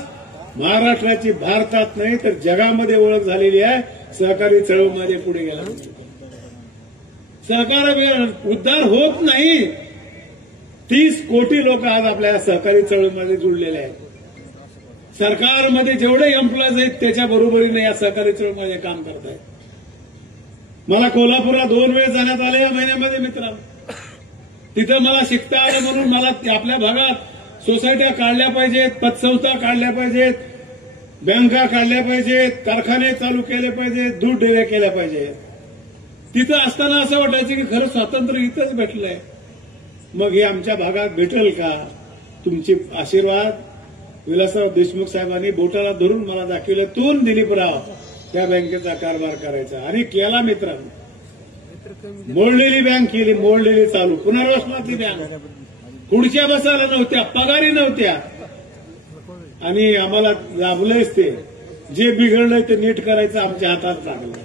महाराष्ट्राची भारतात नाही तर जगामध्ये ओळख झालेली आहे. सहकारी चळवळीमध्ये पुढे गेला. सहकार उद्धार होत नाही. 30 कोटी लोक आज आपल्या सहकारी चळवळीमध्ये जुळलेले आहेत. सरकारमध्ये जेवढे एम्प्लॉईज आहेत त्याच्या बरोबरीने या सहकारी चळवळीमध्ये काम करत आहेत. मला कोल्हापूरला 2 वेळ जाण्यात आले या महिन्यामध्ये मित्रांनो. तिथं मला शिकता आलं म्हणून मला आपल्या भागात सोसायट्या काढल्या पाहिजेत, पतसंस्था काढल्या पाहिजेत, बँका काढल्या पाहिजेत, कारखाने चालू केले पाहिजेत, दूध डेऱ्या केल्या पाहिजेत. तिथं असताना असं वाटायचं की खरं स्वातंत्र्य इथंच भेटलंय. मग हे आमच्या भागात भेटेल का? तुमचे आशीर्वाद विलासराव देशमुख साहेबांनी बोटाला धरून मला दाखवलं. तून दिलीपराव त्या बँकेचा कारभार करायचा आणि केला मित्रांनो. मोडलेली बँक केली, मोडलेली चालू, पुनर्वसनातली बँक. खुर्च्या बसायला नव्हत्या, पगारी नव्हत्या आणि आम्हाला लाभलंच ते. जे बिघडलंय ते नीट करायचं आमच्या हातात लागलं.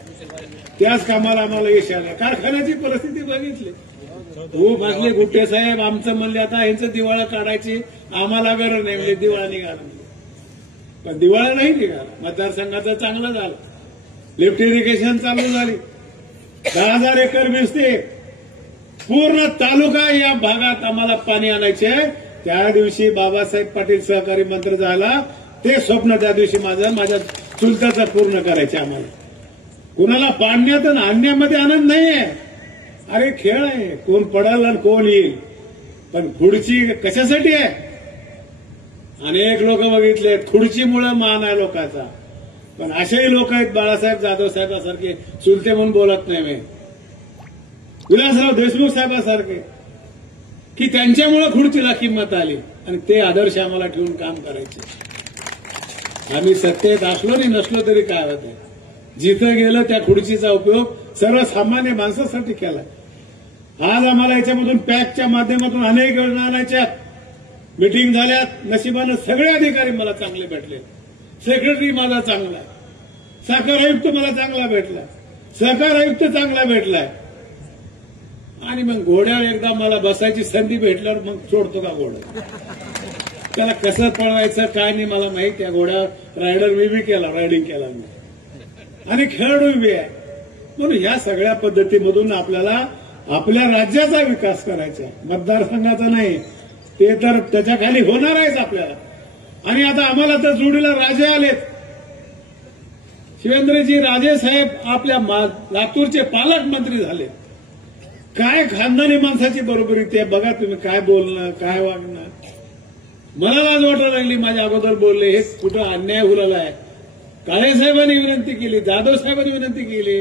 त्याच कामाला आम्हाला यश आलं. कारखान्याची परिस्थिती बघितली. हो भाजले गुट्टे साहेब आमचं म्हणले आता यांचं दिवाळा काढायची आम्हाला गरज नाही, म्हणजे दिवाळा निघाला. पण दिवाळा नाही निघाला. मतदारसंघाचं चांगलं झालं. लिफ्ट इरिगेशन चालू झाली. 10,000 एकर भिजते. पूर्ण तालुका या भागात आम्हाला पाणी आणायचे. त्या दिवशी बाबासाहेब पाटील सहकारी मंत्री झाला. ते स्वप्न त्या दिवशी माझ्या चुलत्याचं पूर्ण करायचे आम्हाला. कुणाला पाडण्यात आणि आणण्यामध्ये आनंद नाहीये. अरे खेळ आहे, कोण पडाल आणि कोण येईल. पण खुर्ची कशासाठी आहे? अनेक लोक बघितले खुर्चीमुळे मान आहे लोकांचा. पण असेही लोक आहेत बाळासाहेब जाधव साहेबासारखे, चुलते म्हणून बोलत नाही मी, विलासराव देशमुख साहेबासारखे, की त्यांच्यामुळे खुर्चीला किंमत आली आणि ते आदर्श आम्हाला ठेवून काम करायचे. आम्ही सत्तेत असलो आणि नसलो तरी काय होते. जिथं गेलं त्या खुर्चीचा उपयोग सर्वसामान्य माणसासाठी केला. आज आम्हाला याच्यामधून पॅकच्या माध्यमातून अनेक योजना आणायच्या. मिटिंग झाल्यात. नशिबानं सगळे अधिकारी मला चांगले भेटले. सेक्रेटरी माझा चांगला, साखर आयुक्त मला चांगला भेटला, सहकार आयुक्त चांगला भेटलाय. आणि मग घोड्यावर एकदा मला बसायची संधी भेटल्यावर मग सोडतो का घोडा? त्याला कसं पळवायचं काय नाही मला माहित. त्या घोड्यावर रायडर मी बी केला, रायडिंग केला मी, आणि खेळाडू बी आहे. म्हणून ह्या सगळ्या पद्धतीमधून आपल्याला आपल्या राज्याचा विकास करायचा, मतदारसंघाचा नाही. ते तर त्याच्या खाली होणार आहेच आपल्याला. आणि आता आम्हाला तर जोडीला राजे आलेत. शिवेंद्रजी राजे साहेब आपल्या लातूरचे पालकमंत्री झाले. काय खानदानी माणसाची बरोबरी ते बघा तुम्ही. काय बोलणं, काय वागणं. मला लाज वाटायला लागली. माझ्या अगोदर बोलले हे कुठं अन्याय उरला आहे. काळे साहेबांनी विनंती केली, जाधव साहेबांनी विनंती केली.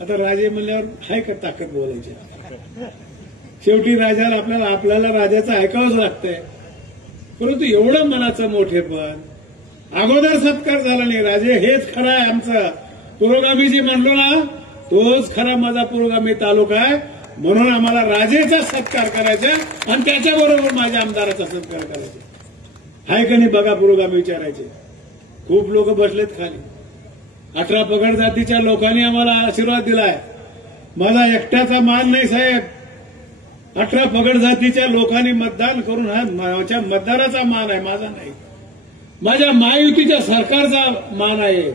आता राजे म्हणल्यावर हाय का ताकद बोलायची. शेवटी राजाला आपल्याला राजाचं ऐकावंच लागतंय. परंतु एवढं मनाचं मोठेपण, अगोदर सत्कार झाला नाही. राजे हेच खरं आहे आमचं. पुरोगामी जी म्हणलो ना तोच खरा माझा पुरोगामी तालुका आहे. म्हणून आम्हाला राजेचा सत्कार करायचा आणि त्याच्याबरोबर माझ्या आमदाराचा सत्कार करायचा. हाय का नाही बघा पुरोगामी विचारायचे. खूप लोक बसलेत खाली. 18 पगड जातीच्या लोकांनी आम्हाला आशीर्वाद दिलाय. माझा एकट्याचा मान नाही साहेब. 18 पगड जातीच्या लोकांनी मतदान करून हा माझ्या मतदाराचा मान आहे, माझा नाही. माझ्या महायुतीच्या सरकारचा मान आहे.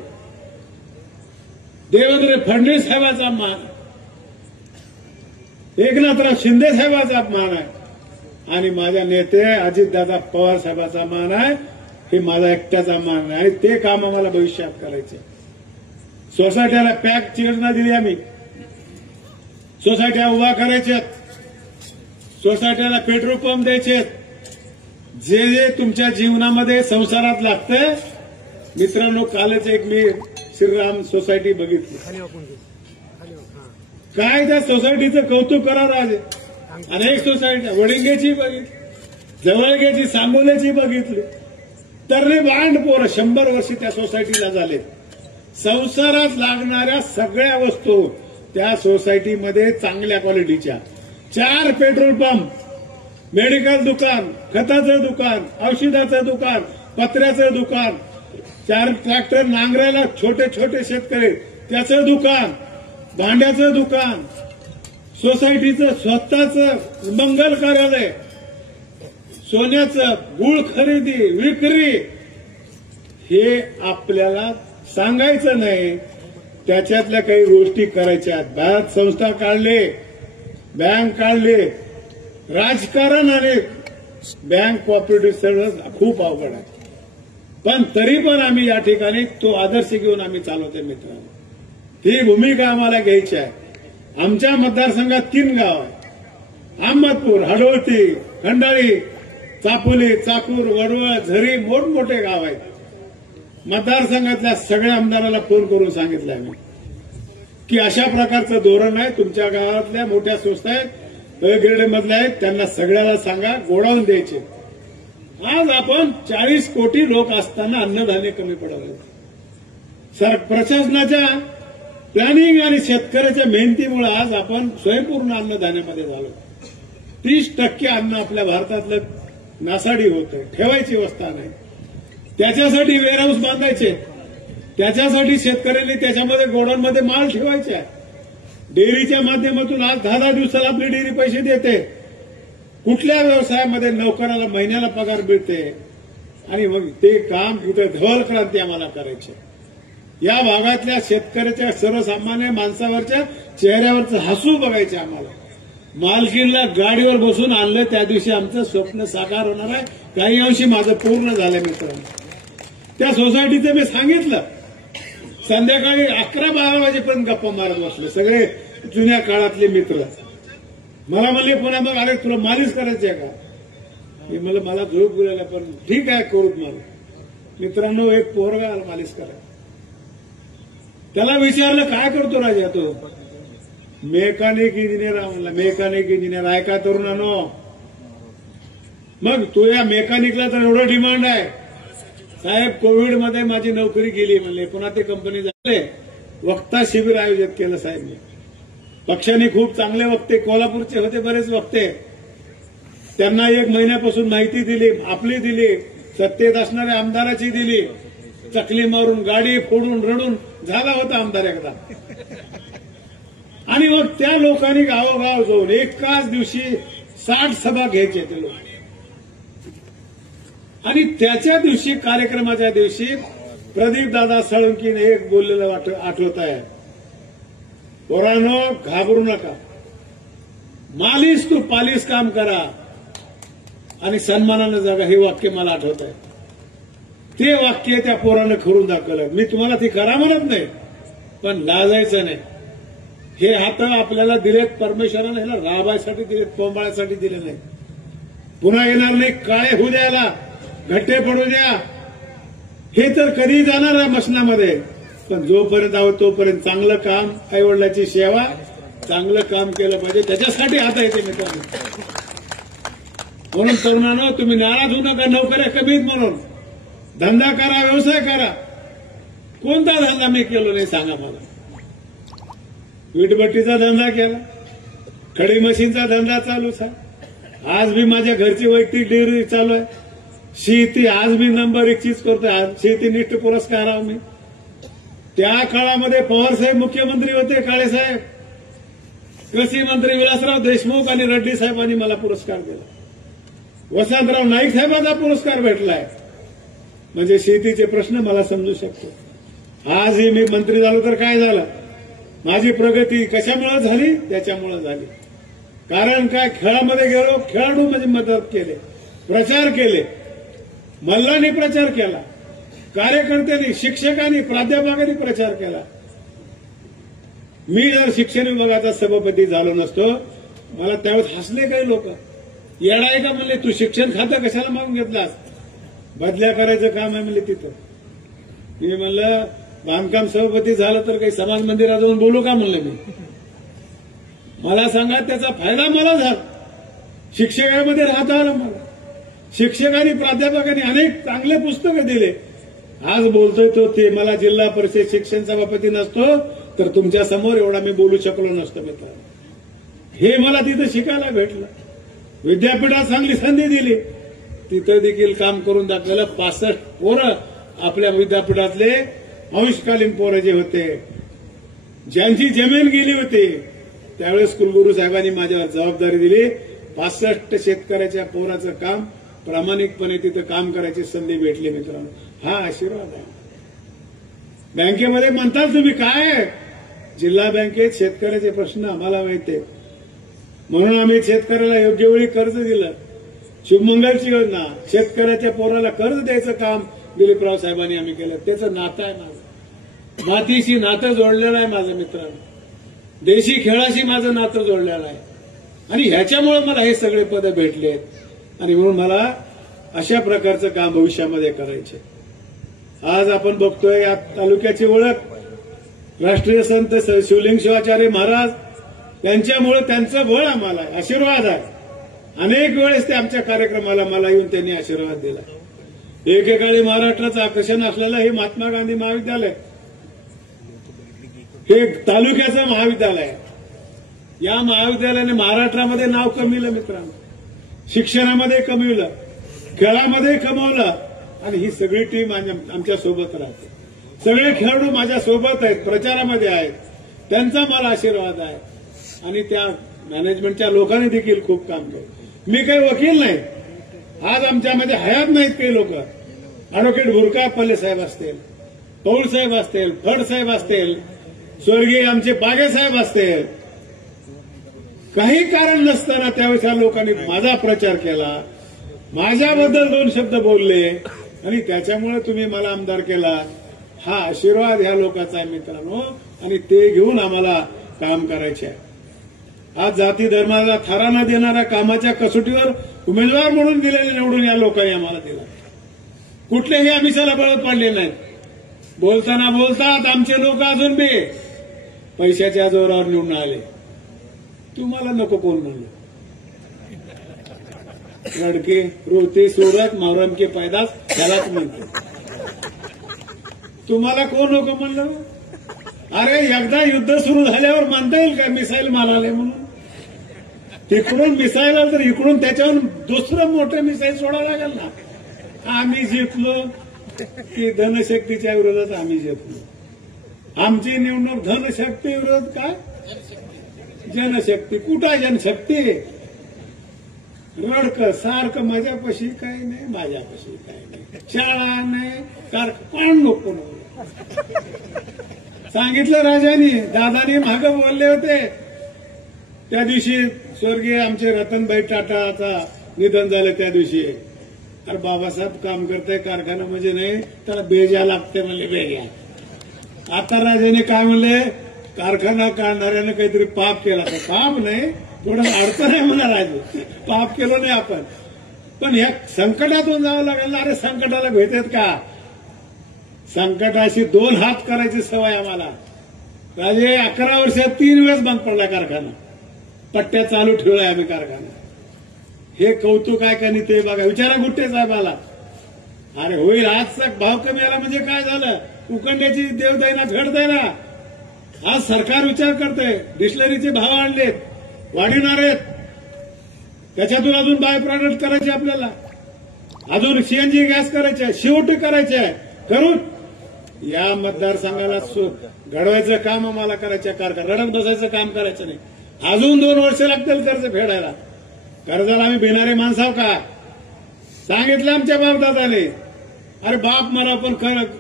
देवेंद्र फडणवीस साहेबाचा मान, एकनाथराव शिंदे साहेबाचा मान आहे आणि माझ्या नेते अजितदादा पवार साहेबाचा मान आहे. हे माझा एकट्याचा मान आहे आणि ते काम आम्हाला भविष्यात करायचे. सोसायट्याला पॅकची योजना दिली आम्ही. सोसायट्या उभा करायच्या, सोसायट्याला पेट्रोल पंप द्यायचे. जे जे तुमच्या जीवनामध्ये संसारात लागतंय. मित्रांनो कालच एक मी श्रीराम सोसायटी बघितली. काय त्या सोसायटीचं कौतुक करा राजे. अनेक सोसायट्या वडिंगेची बघितली, जवळगेची, सांगोल्याची बघितली. तरणे बांड पोरं 100 वर्ष त्या सोसायटीला झाले. संसारात लागणाऱ्या सगळ्या वस्तू त्या सोसायटीमध्ये चांगल्या क्वालिटीच्या. 4 पेट्रोल पंप, मेडिकल दुकान, खताचं दुकान, औषधाचं दुकान, पत्र्याचं दुकान, 4 ट्रॅक्टर नांगरायला छोटे छोटे शेतकरी त्याचं दुकान, भांड्याचं दुकान, सोसायटीचं स्वतःचं मंगल कार्यालय, सोन्याचं गुळ खरेदी विक्री. हे आपल्याला सांगायचं नाही, त्याच्यातल्या काही गोष्टी करायच्या. भारत संस्था काढले, बँक काढले. राजकारण आणि बँक कॉपरेटिव्ह सर्व्हिस खूप अवघड आहे. पण तरी पण आम्ही या ठिकाणी तो आदर्श घेऊन आम्ही चालवतोय मित्रांनो. ही भूमिका आम्हाला घ्यायची आहे. आमच्या मतदारसंघात 3 गाव आहे. अहमदपूर, हडोळती, खंडाळी, चापोली, चाकूर, वडवळ, झरी मोठमोठे गाव आहेत. मतदारसंघातल्या सगळ्या आमदाराला फोन करून सांगितलं आम्ही की अशा प्रकारचं धोरण आहे. तुमच्या गावातल्या मोठ्या संस्था आहेत, ग्रेडमधल्या आहेत, त्यांना सगळ्याला सांगा गोडाऊन द्यायचे. आज आपण 40 कोटी लोक असताना अन्नधान्य कमी पडवलं. प्रशासनाच्या प्लॅनिंग आणि शेतकऱ्याच्या मेहनतीमुळे आज आपण स्वयंपूर्ण अन्नधान्यामध्ये झालो. 30% अन्न आपल्या भारतातलं नासाडी होतं, ठेवायची व्यवस्था नाही. त्याच्यासाठी वेअरहाऊस बांधायचे, त्याच्यासाठी शेतकऱ्यांनी त्याच्यामध्ये गोडाऊनमध्ये माल ठेवायचे आहे. डेअरीच्या माध्यमातून आज 10 दिवसाला आपली डेअरी पैसे देते. कुठल्या व्यवसायामध्ये नोकराला महिन्याला पगार मिळते आणि मग ते काम इथं धवल क्रांती आम्हाला करायची. या भागातल्या शेतकऱ्याच्या सर्वसामान्य माणसावरच्या चेहऱ्यावरचं हसू बघायचं आम्हाला. मालकीनला गाडीवर बसून आणलं त्या दिवशी आमचं स्वप्न साकार होणार आहे. काही अंशी माझं पूर्ण झालं मित्रांनो. त्या सोसायटीचं मी सांगितलं, संध्याकाळी 11-12 वाजेपर्यंत गप्पा मारत बसले सगळे जुन्या काळातले मित्र. मला म्हणले पुन्हा मग अरे तुला मालिश करायची आहे का? मी म्हणलं मला झोप बोलायला, पण ठीक आहे करूच मला. मित्रांनो, एक पोरगा आला मालिश करायला. त्याला विचारलं काय करतो राजा तो? Mechanic engineer. म्हणला मेकॅनिक इंजिनियर आहे का तरुणांनो? मग तो या मेकॅनिकला तर एवढं डिमांड आहे. साहेब कोविडमध्ये माझी नोकरी गेली म्हणले, पुन्हा ते कंपनी झाले. वक्ता शिबिर आयोजित केलं साहेब. पक्षाने खूप चांगले वक्ते, कोल्हापूरचे होते बरेच वक्ते, त्यांना 1 महिन्यापासून माहिती दिली, आपली दिली, सत्तेत असणाऱ्या आमदाराची दिली. चकली मारून गाडी फोडून रडून झाला होता आमदार एकदा. आणि मग त्या लोकांनी गावोगाव जाऊन एकाच दिवशी 60 सभा घ्यायचे ते लोक. आणि त्याच्या दिवशी, कार्यक्रमाच्या दिवशी, प्रदीप दादा साळुंकीने एक बोललेलं आठवत आहे, पोरांनो घाबरू नका, मालिश तू पालिश काम करा आणि सन्मानानं जगा. हे वाक्य मला आठवत आहे. ते वाक्य त्या पोरानं खरून दाखवलं. मी तुम्हाला ती करा म्हणत नाही, पण लाजायचं नाही. हे हात आपल्याला दिलेत परमेश्वरानं, ह्याला राबायसाठी दिलेत, कोंबाळ्यासाठी दिले नाही. पुन्हा येणार नाही. काळे होऊ द्यायला, घट्टे पडू द्या. हे तर कधी जाणार आहे मशनामध्ये, पण जोपर्यंत आहोत तोपर्यंत चांगलं काम, आईवडिलाची सेवा, चांगलं काम केलं पाहिजे. त्याच्यासाठी आता येते मित्रांनो. म्हणून तरुणांनो, तुम्ही नाराज होऊ नका. नोकऱ्या कमीत म्हणून धंदा करा, व्यवसाय करा. कोणता धंदा मी केलो नाही सांगा मला? वीटभट्टीचा धंदा केला, खडी मशीनचा धंदा चालू आहे. आज मी माझ्या घरची वैयक्तिक डेअरी चालू आहे. शेती आज मी नंबर 1 करतोय. शेतीनिष्ठ पुरस्कार आहे मी. त्या काळामध्ये पवारसाहेब मुख्यमंत्री होते, काळेसाहेब, कृषी मंत्री विलासराव देशमुख आणि रेड्डी साहेबांनी मला पुरस्कार दिला. वसंतराव नाईक साहेबांचा पुरस्कार भेटलाय. म्हणजे शेतीचे प्रश्न मला समजू शकतो. आजही मी मंत्री झालो तर काय झालं? माझी प्रगती कशामुळे झाली? त्याच्यामुळे झाली. कारण काय, खेळामध्ये गेलो, खेळाडू म्हणजे मदत केले, प्रचार केले, मल्लांनी प्रचार केला, कार्यकर्त्यांनी, शिक्षकांनी, प्राध्यापकांनी प्रचार केला. मी जर शिक्षण विभागाचा सभापती झालो नसतो, मला त्यावेळेस हसले काही लोक. येडा आहे का म्हणले, तू शिक्षण खातं कशाला मागून घेतलास? बदल्या करायचं काम आहे म्हणले तिथं. मी म्हणलं बांधकाम सभापती झालं तर काही समाज मंदिरात जाऊन बोलू का म्हणलं मी. मला सांगा, त्याचा फायदा मला झाला. शिक्षकामध्ये राहता आलं मला. शिक्षकांनी, प्राध्यापकांनी अनेक चांगले पुस्तकं दिले. आज बोलतोय तो ते. मला जिल्हा परिषद शिक्षण सभापती नसतो तर तुमच्या समोर एवढा मी बोलू शकलो नसतो मित्रांनो. हे मला तिथं शिकायला भेटलं. विद्यापीठात चांगली संधी दिली, तिथं देखील काम करून दाखवलं. 65 पोरं आपल्या विद्यापीठातले अंशकालीन पोरं जे होते, ज्यांची जमीन गेली होती, त्यावेळेस कुलगुरू साहेबांनी माझ्यावर जबाबदारी दिली. 65 शेतकऱ्याच्या पोराचं काम प्रामाणिकपणे तिथं काम करायची संधी भेटली मित्रांनो. हा आशीर्वाद आहे. बँकेमध्ये म्हणताल तुम्ही काय, जिल्हा बँकेत शेतकऱ्याचे प्रश्न आम्हाला माहिती आहेत. म्हणून आम्ही शेतकऱ्याला योग्य वेळी कर्ज दिलं. शुभमंगलची योजना, शेतकऱ्याच्या पोराला कर्ज द्यायचं काम दिलीपराव साहेबांनी आम्ही केलं. त्याचं नातं आहे माझं, मातीशी नातं जोडलेलं आहे माझं मित्रांनो, देशी खेळाशी माझं नातं जोडलेलं आहे. आणि ह्याच्यामुळे मला हे सगळे पद भेटले आणि म्हणून मला अशा प्रकारचं काम भविष्यामध्ये करायचे. आज आपण बघतोय या तालुक्याची ओळख राष्ट्रीय संत शिवलिंग शिवाचार्य महाराज यांच्यामुळे, त्यांचं बळ आम्हाला आशीर्वाद आहे. अनेक वेळेस ते आमच्या कार्यक्रमाला मला येऊन त्यांनी आशीर्वाद दिला. एकेकाळी महाराष्ट्राचं आकर्षण असलेलं हे महात्मा गांधी महाविद्यालय, हे तालुक्याचं महाविद्यालय आहे. या महाविद्यालयाने महाराष्ट्रामध्ये नाव कमविलं मित्रांनो, शिक्षणामध्ये कमविलं, खेळामध्ये कमवलं. आणि ही सगळी टीम आमच्या सोबत राहते. सगळे खेळाडू माझ्या सोबत आहेत, प्रचारामध्ये आहेत, त्यांचा मला आशीर्वाद आहे. आणि त्या मॅनेजमेंटच्या लोकांनी देखील खूप काम केलं. मी काही वकील नाही, आज आमच्यामध्ये हयात नाहीत काही लोक. अॅडव्होकेट भुरका पल्ले साहेब असतील, पौल साहेब असतील, फड साहेब असतील, स्वर्गीय आमचे बागे साहेब असतील, काही कारण नसताना त्यावेळेस या लोकांनी माझा प्रचार केला, माझ्याबद्दल 2 शब्द बोलले आणि त्याच्यामुळे तुम्ही मला आमदार केला. हा आशीर्वाद ह्या लोकांचा आहे मित्रांनो, आणि ते घेऊन आम्हाला काम करायचे आहे. आज जाती धर्माला थारा न देणाऱ्या कामाच्या कसोटीवर उमेदवार म्हणून दिलेले निवडून या लोकांनी आम्हाला दिला. कुठलेही आमिषाला बळत पडले नाहीत. बोलताना बोलतात आमचे लोक अजून बी पैशाच्या जोरावर निवडून आले. तुम्हाला नको कोण म्हणलं, लडके रोते सोडत मावरम के पैदास त्यालाच म्हणते. तुम्हाला कोण नको म्हणलं? अरे एकदा युद्ध सुरू झाल्यावर मानता येईल का मिसाईल माराले म्हणून? तिकडून मिसाईल आलं तर इकडून त्याच्यावर दुसरं मोठं मिसाईल सोडावं लागेल ना. आम्ही जिंकलो की धनशक्तीच्या विरोधात आम्ही जिंकलो. आमची निवडणूक धनशक्ती विरोधात काय जनशक्ती. कुठं जनशक्ती? रडकं सारखं माझ्यापाशी काही नाही, माझ्यापाशी काही नाही, शाळा नाही, कारखान नको. सांगितलं राजानी, दादानी मागं बोलले होते त्या दिवशी. स्वर्गीय आमचे रतनभाई टाटाचा निधन झालं त्या दिवशी. अरे बाबासाहेब काम करताय कारखाना म्हणजे नाही, त्याला बेजा लागते म्हणले. बेजा. आता राजाने काय म्हणले, कारखाना काढणाऱ्याने काहीतरी पाप केला. तर पाप नाही, थोडं अडचण आहे म्हणा राजू, पाप केलं नाही आपण, पण ह्या संकटातून जावं लागेल ना. अरे संकटाला भेटत का? संकटाशी 2 हात करायची सवय आम्हाला. राजे 11 वर्षात 3 वेळेस बंद पडला कारखाना. पट्ट्या चालू ठेवलाय आम्ही कारखाना. हे कौतुक आहे का नाही ते बघा, विचारा गुट्टे साहेबाला. अरे होईल, आजचा भाव कमी आला म्हणजे काय झालं? उकंड्याची देवदैना घडदैना. आज सरकार विचार करतंय, डिस्लरीचे भाव आणलेत, वाढवणार आहेत, त्याच्यातून अजून बाय प्रॉडक्ट करायचे आपल्याला, अजून सीएनजी गॅस करायचे, शेवटी करायचे. करून या मतदारसंघाला घडवायचं काम आम्हाला करायचं. कारखाना रडत बसायचं काम करायचं नाही. अजून 2 वर्ष लागतील कर्ज फेडायला. कर्जाला आम्ही भिणारे माणसाव का? सांगितलं आमच्या बापदादाने, अरे बाप मरा पण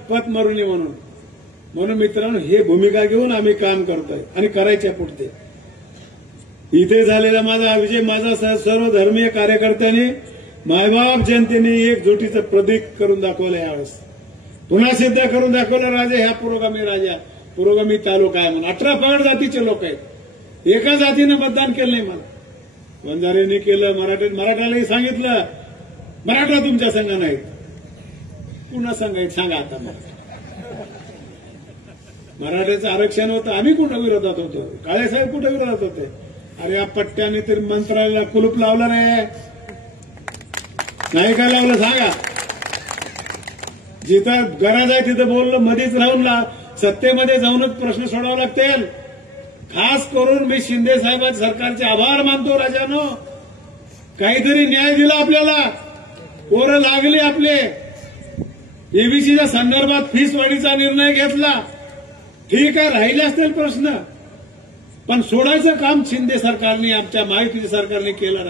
पत मरू नये म्हणून. म्हणून मित्रांनो, हे भूमिका घेऊन आम्ही काम करतोय आणि करायच्या पुढते. इथे झालेला माझा विजय, माझा सर्व धर्मीय कार्यकर्त्यांनी, मायबाप जनतेने एकजुटीचं प्रतीक करून दाखवलं. यावेळेस पुन्हा सिद्ध करून दाखवलं. राजा ह्या पुरोगामी तालुका आहे म्हणून. 18 पगड जातीचे लोक आहेत. एका जातीनं मतदान केलं नाही. मला वंजारेंनी केलं, मराठालाही सांगितलं मराठा तुमच्या संघ नाहीत. पुन्हा सांगायचं सांगा आता मराठ्याचं आरक्षण होतं, आम्ही कुठं विरोधात होतो? काळेसाहेब कुठं विरोधात होते? अरे या पट्ट्याने तरी मंत्रालयाला कुलूप लावलं नाही काय लावलं सांगा? जिथं गरज आहे तिथं बोललं, मध्येच राहून सत्तेमध्ये जाऊनच प्रश्न सोडावे लागतील. खास करून मी शिंदे साहेबांच्या सरकारचे आभार मानतो. राजानो, काहीतरी न्याय दिला आपल्याला, पोरं लागली आपले. एबीसीच्या संदर्भात फीस वाढीचा निर्णय घेतला. ठीक आहे, राहिले असतील प्रश्न, पण सोडायचं काम शिंदे सरकारने, आमच्या महायुतीच्या सरकारने केलं.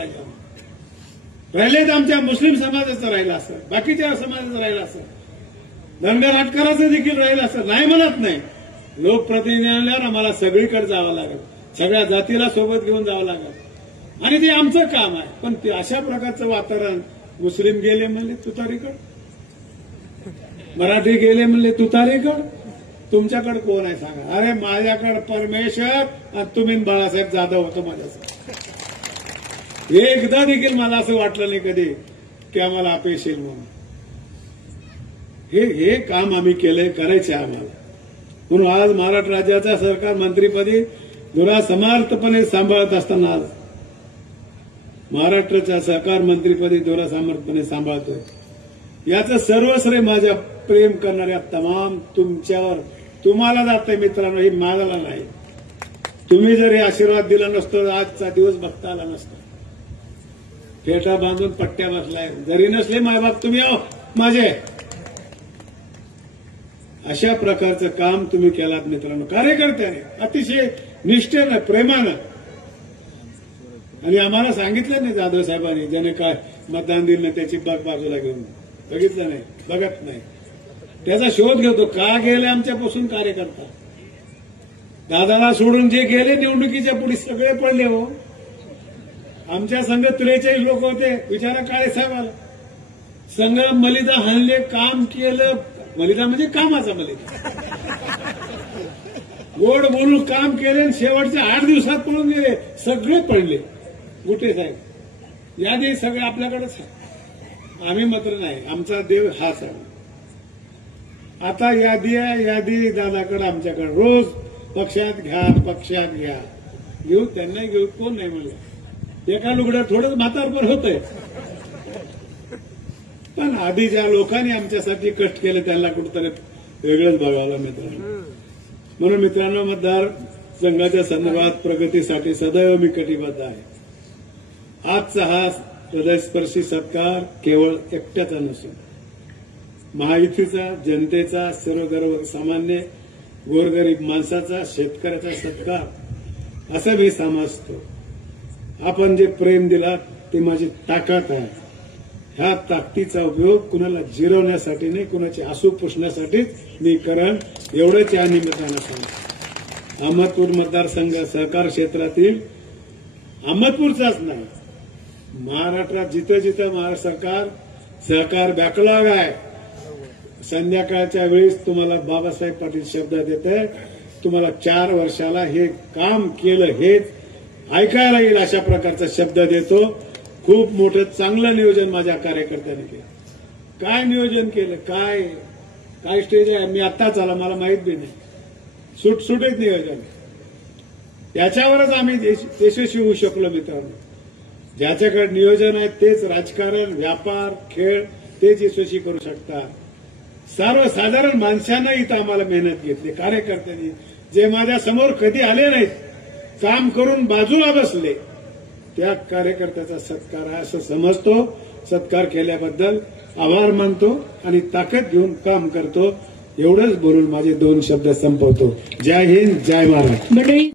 राहिलेत आमच्या मुस्लिम समाजाचं राहिलं असं, बाकीच्या समाजाचं राहिलं असं, धनगर आटकराचं देखील राहिलं असं. नाही म्हणत नाही, लोकप्रतिनिधी आणल्यावर आम्हाला सगळीकडे जावं लागेल, सगळ्या जातीला सोबत घेऊन जावं लागेल आणि ते आमचं काम आहे. पण ते अशा प्रकारचं वातावरण, मुस्लिम गेले म्हणले तुतारीकडे, मराठी गेले म्हणले तुतारीकड, तुमच्याकडे कोण आहे सांगा. अरे माझ्याकडे परमेश्वर आणि तुम्ही बाळासाहेब जाधव होतो माझ्यासाठी. एकदा देखील मला असं वाटलं नाही कधी की आम्हाला अपयश येईल म्हणून. हे काम आम्ही केलंय, करायचे आम्हाला. म्हणून आज महाराष्ट्र राज्याचा सरकार मंत्रीपदी धुरा समर्थपणे सांभाळत असताना आज महाराष्ट्राच्या सहकार मंत्रीपदी धुरा समर्थपणे सांभाळतोय. याचं सर्व श्रेय माझ्या प्रेम करणाऱ्या तमाम तुमच्यावर तुम्हाला जातंय मित्रांनो, हे माझ्याला नाही. तुम्ही जर हे आशीर्वाद दिला नसतो आजचा दिवस बघता आला नसता. फेटा बांधून पट्ट्या बसलाय, जरी नसले मायबाप तुम्ही आहो माझे. अशा प्रकारचं काम तुम्ही केलात मित्रांनो, कार्यकर्त्याने अतिशय निष्ठेनं, प्रेमानं. आणि आम्हाला सांगितलं नाही जाधव साहेबांनी, ज्याने काय मतदान दिलं नाही त्याची बघ बाजूला घेऊन, बघितलं नाही, बघत नाही. त्याचा शोध घेतो. का गेले आमच्यापासून कार्यकर्ता? दादाला सोडून जे गेले निवडणुकीच्या पुढे सगळे पडले हो. आमच्या संघ 43 लोक होते, विचारा काळे साहेबाला. संघ मलिदा हल्ले, काम केलं. मलिदा म्हणजे कामाचा मलिदा. गोड बोलून काम केले आणि शेवटच्या 8 दिवसात पळून गेले. सगळे पडले. गुटे साहेब यादी सगळे आपल्याकडेच आहे, आम्ही मात्र नाही. आमचा देव हाच आहे. आता यादी आहे, यादी दादाकडे आमच्याकडे. रोज पक्षात घ्या, पक्षात घ्या. घेऊ, त्यांनाही घेऊ, कोण नाही म्हणलं. एका लुगड्यात थोडंच म्हातारपण होतंय. पण आधी ज्या लोकांनी आमच्यासाठी कष्ट केले त्यांना कुठंतरी वेगळंच बघावलं मित्रांनो. म्हणून मित्रांनो, मतदार संघाच्या संदर्भात प्रगतीसाठी सदैव मी कटिबद्ध आहे. आजचा हा हृदयस्पर्शी सत्कार केवळ एकट्याचा नसून महायुतीचा, जनतेचा, सर्व सामान्य गोरगरीब माणसाचा, शेतकऱ्याचा सत्कार असं मी समजतो. आपण जे प्रेम दिला ते माझी ताकद आहे. ह्या ताकदीचा उपयोग कुणाला जिरवण्यासाठी नाही, कुणाचे आसू पुसण्यासाठीच मी करण, एवढंच या निमित्तानं सांगतो. अहमदपूर मतदारसंघ सहकार क्षेत्रातील अहमदपूरचाच नाही, महाराष्ट्रात जिथं जिथं महाराष्ट्र सरकार सहकार बॅकलॉग आहे. संध्याकाळच्या वेळेस तुम्हाला बाबासाहेब पाटील शब्द देते, तुम्हाला 4 वर्षाला हे काम केलं हेच ऐकायला येईल अशा प्रकारचा शब्द देतो. खूप मोठं चांगलं नियोजन माझ्या कार्यकर्त्यांनी केलं. काय नियोजन केलं, काय स्टेज आहे मी आत्ताच आला, मला माहित बी नाही. सुटसुटीत नियोजन, याच्यावरच आम्ही यशस्वी होऊ शकलो मित्रांनो. ज्याच्याकडे नियोजन आहे तेच राजकारण, व्यापार, खेळ तेच यशस्वी करू शकतात. सर्वसाधारण माणसानं इथं आम्हाला मेहनत घेतली, कार्यकर्त्यांनी, जे माझ्या समोर कधी आले नाहीत, काम करून बाजूला बसले, त्या कार्यकर्त्याचा सत्कार आहे असं समजतो. सत्कार केल्याबद्दल आभार मानतो आणि ताकद घेऊन काम करतो. एवढंच बोलून माझे 2 शब्द संपवतो. जय हिंद, जय महाराष्ट्र. मंडळी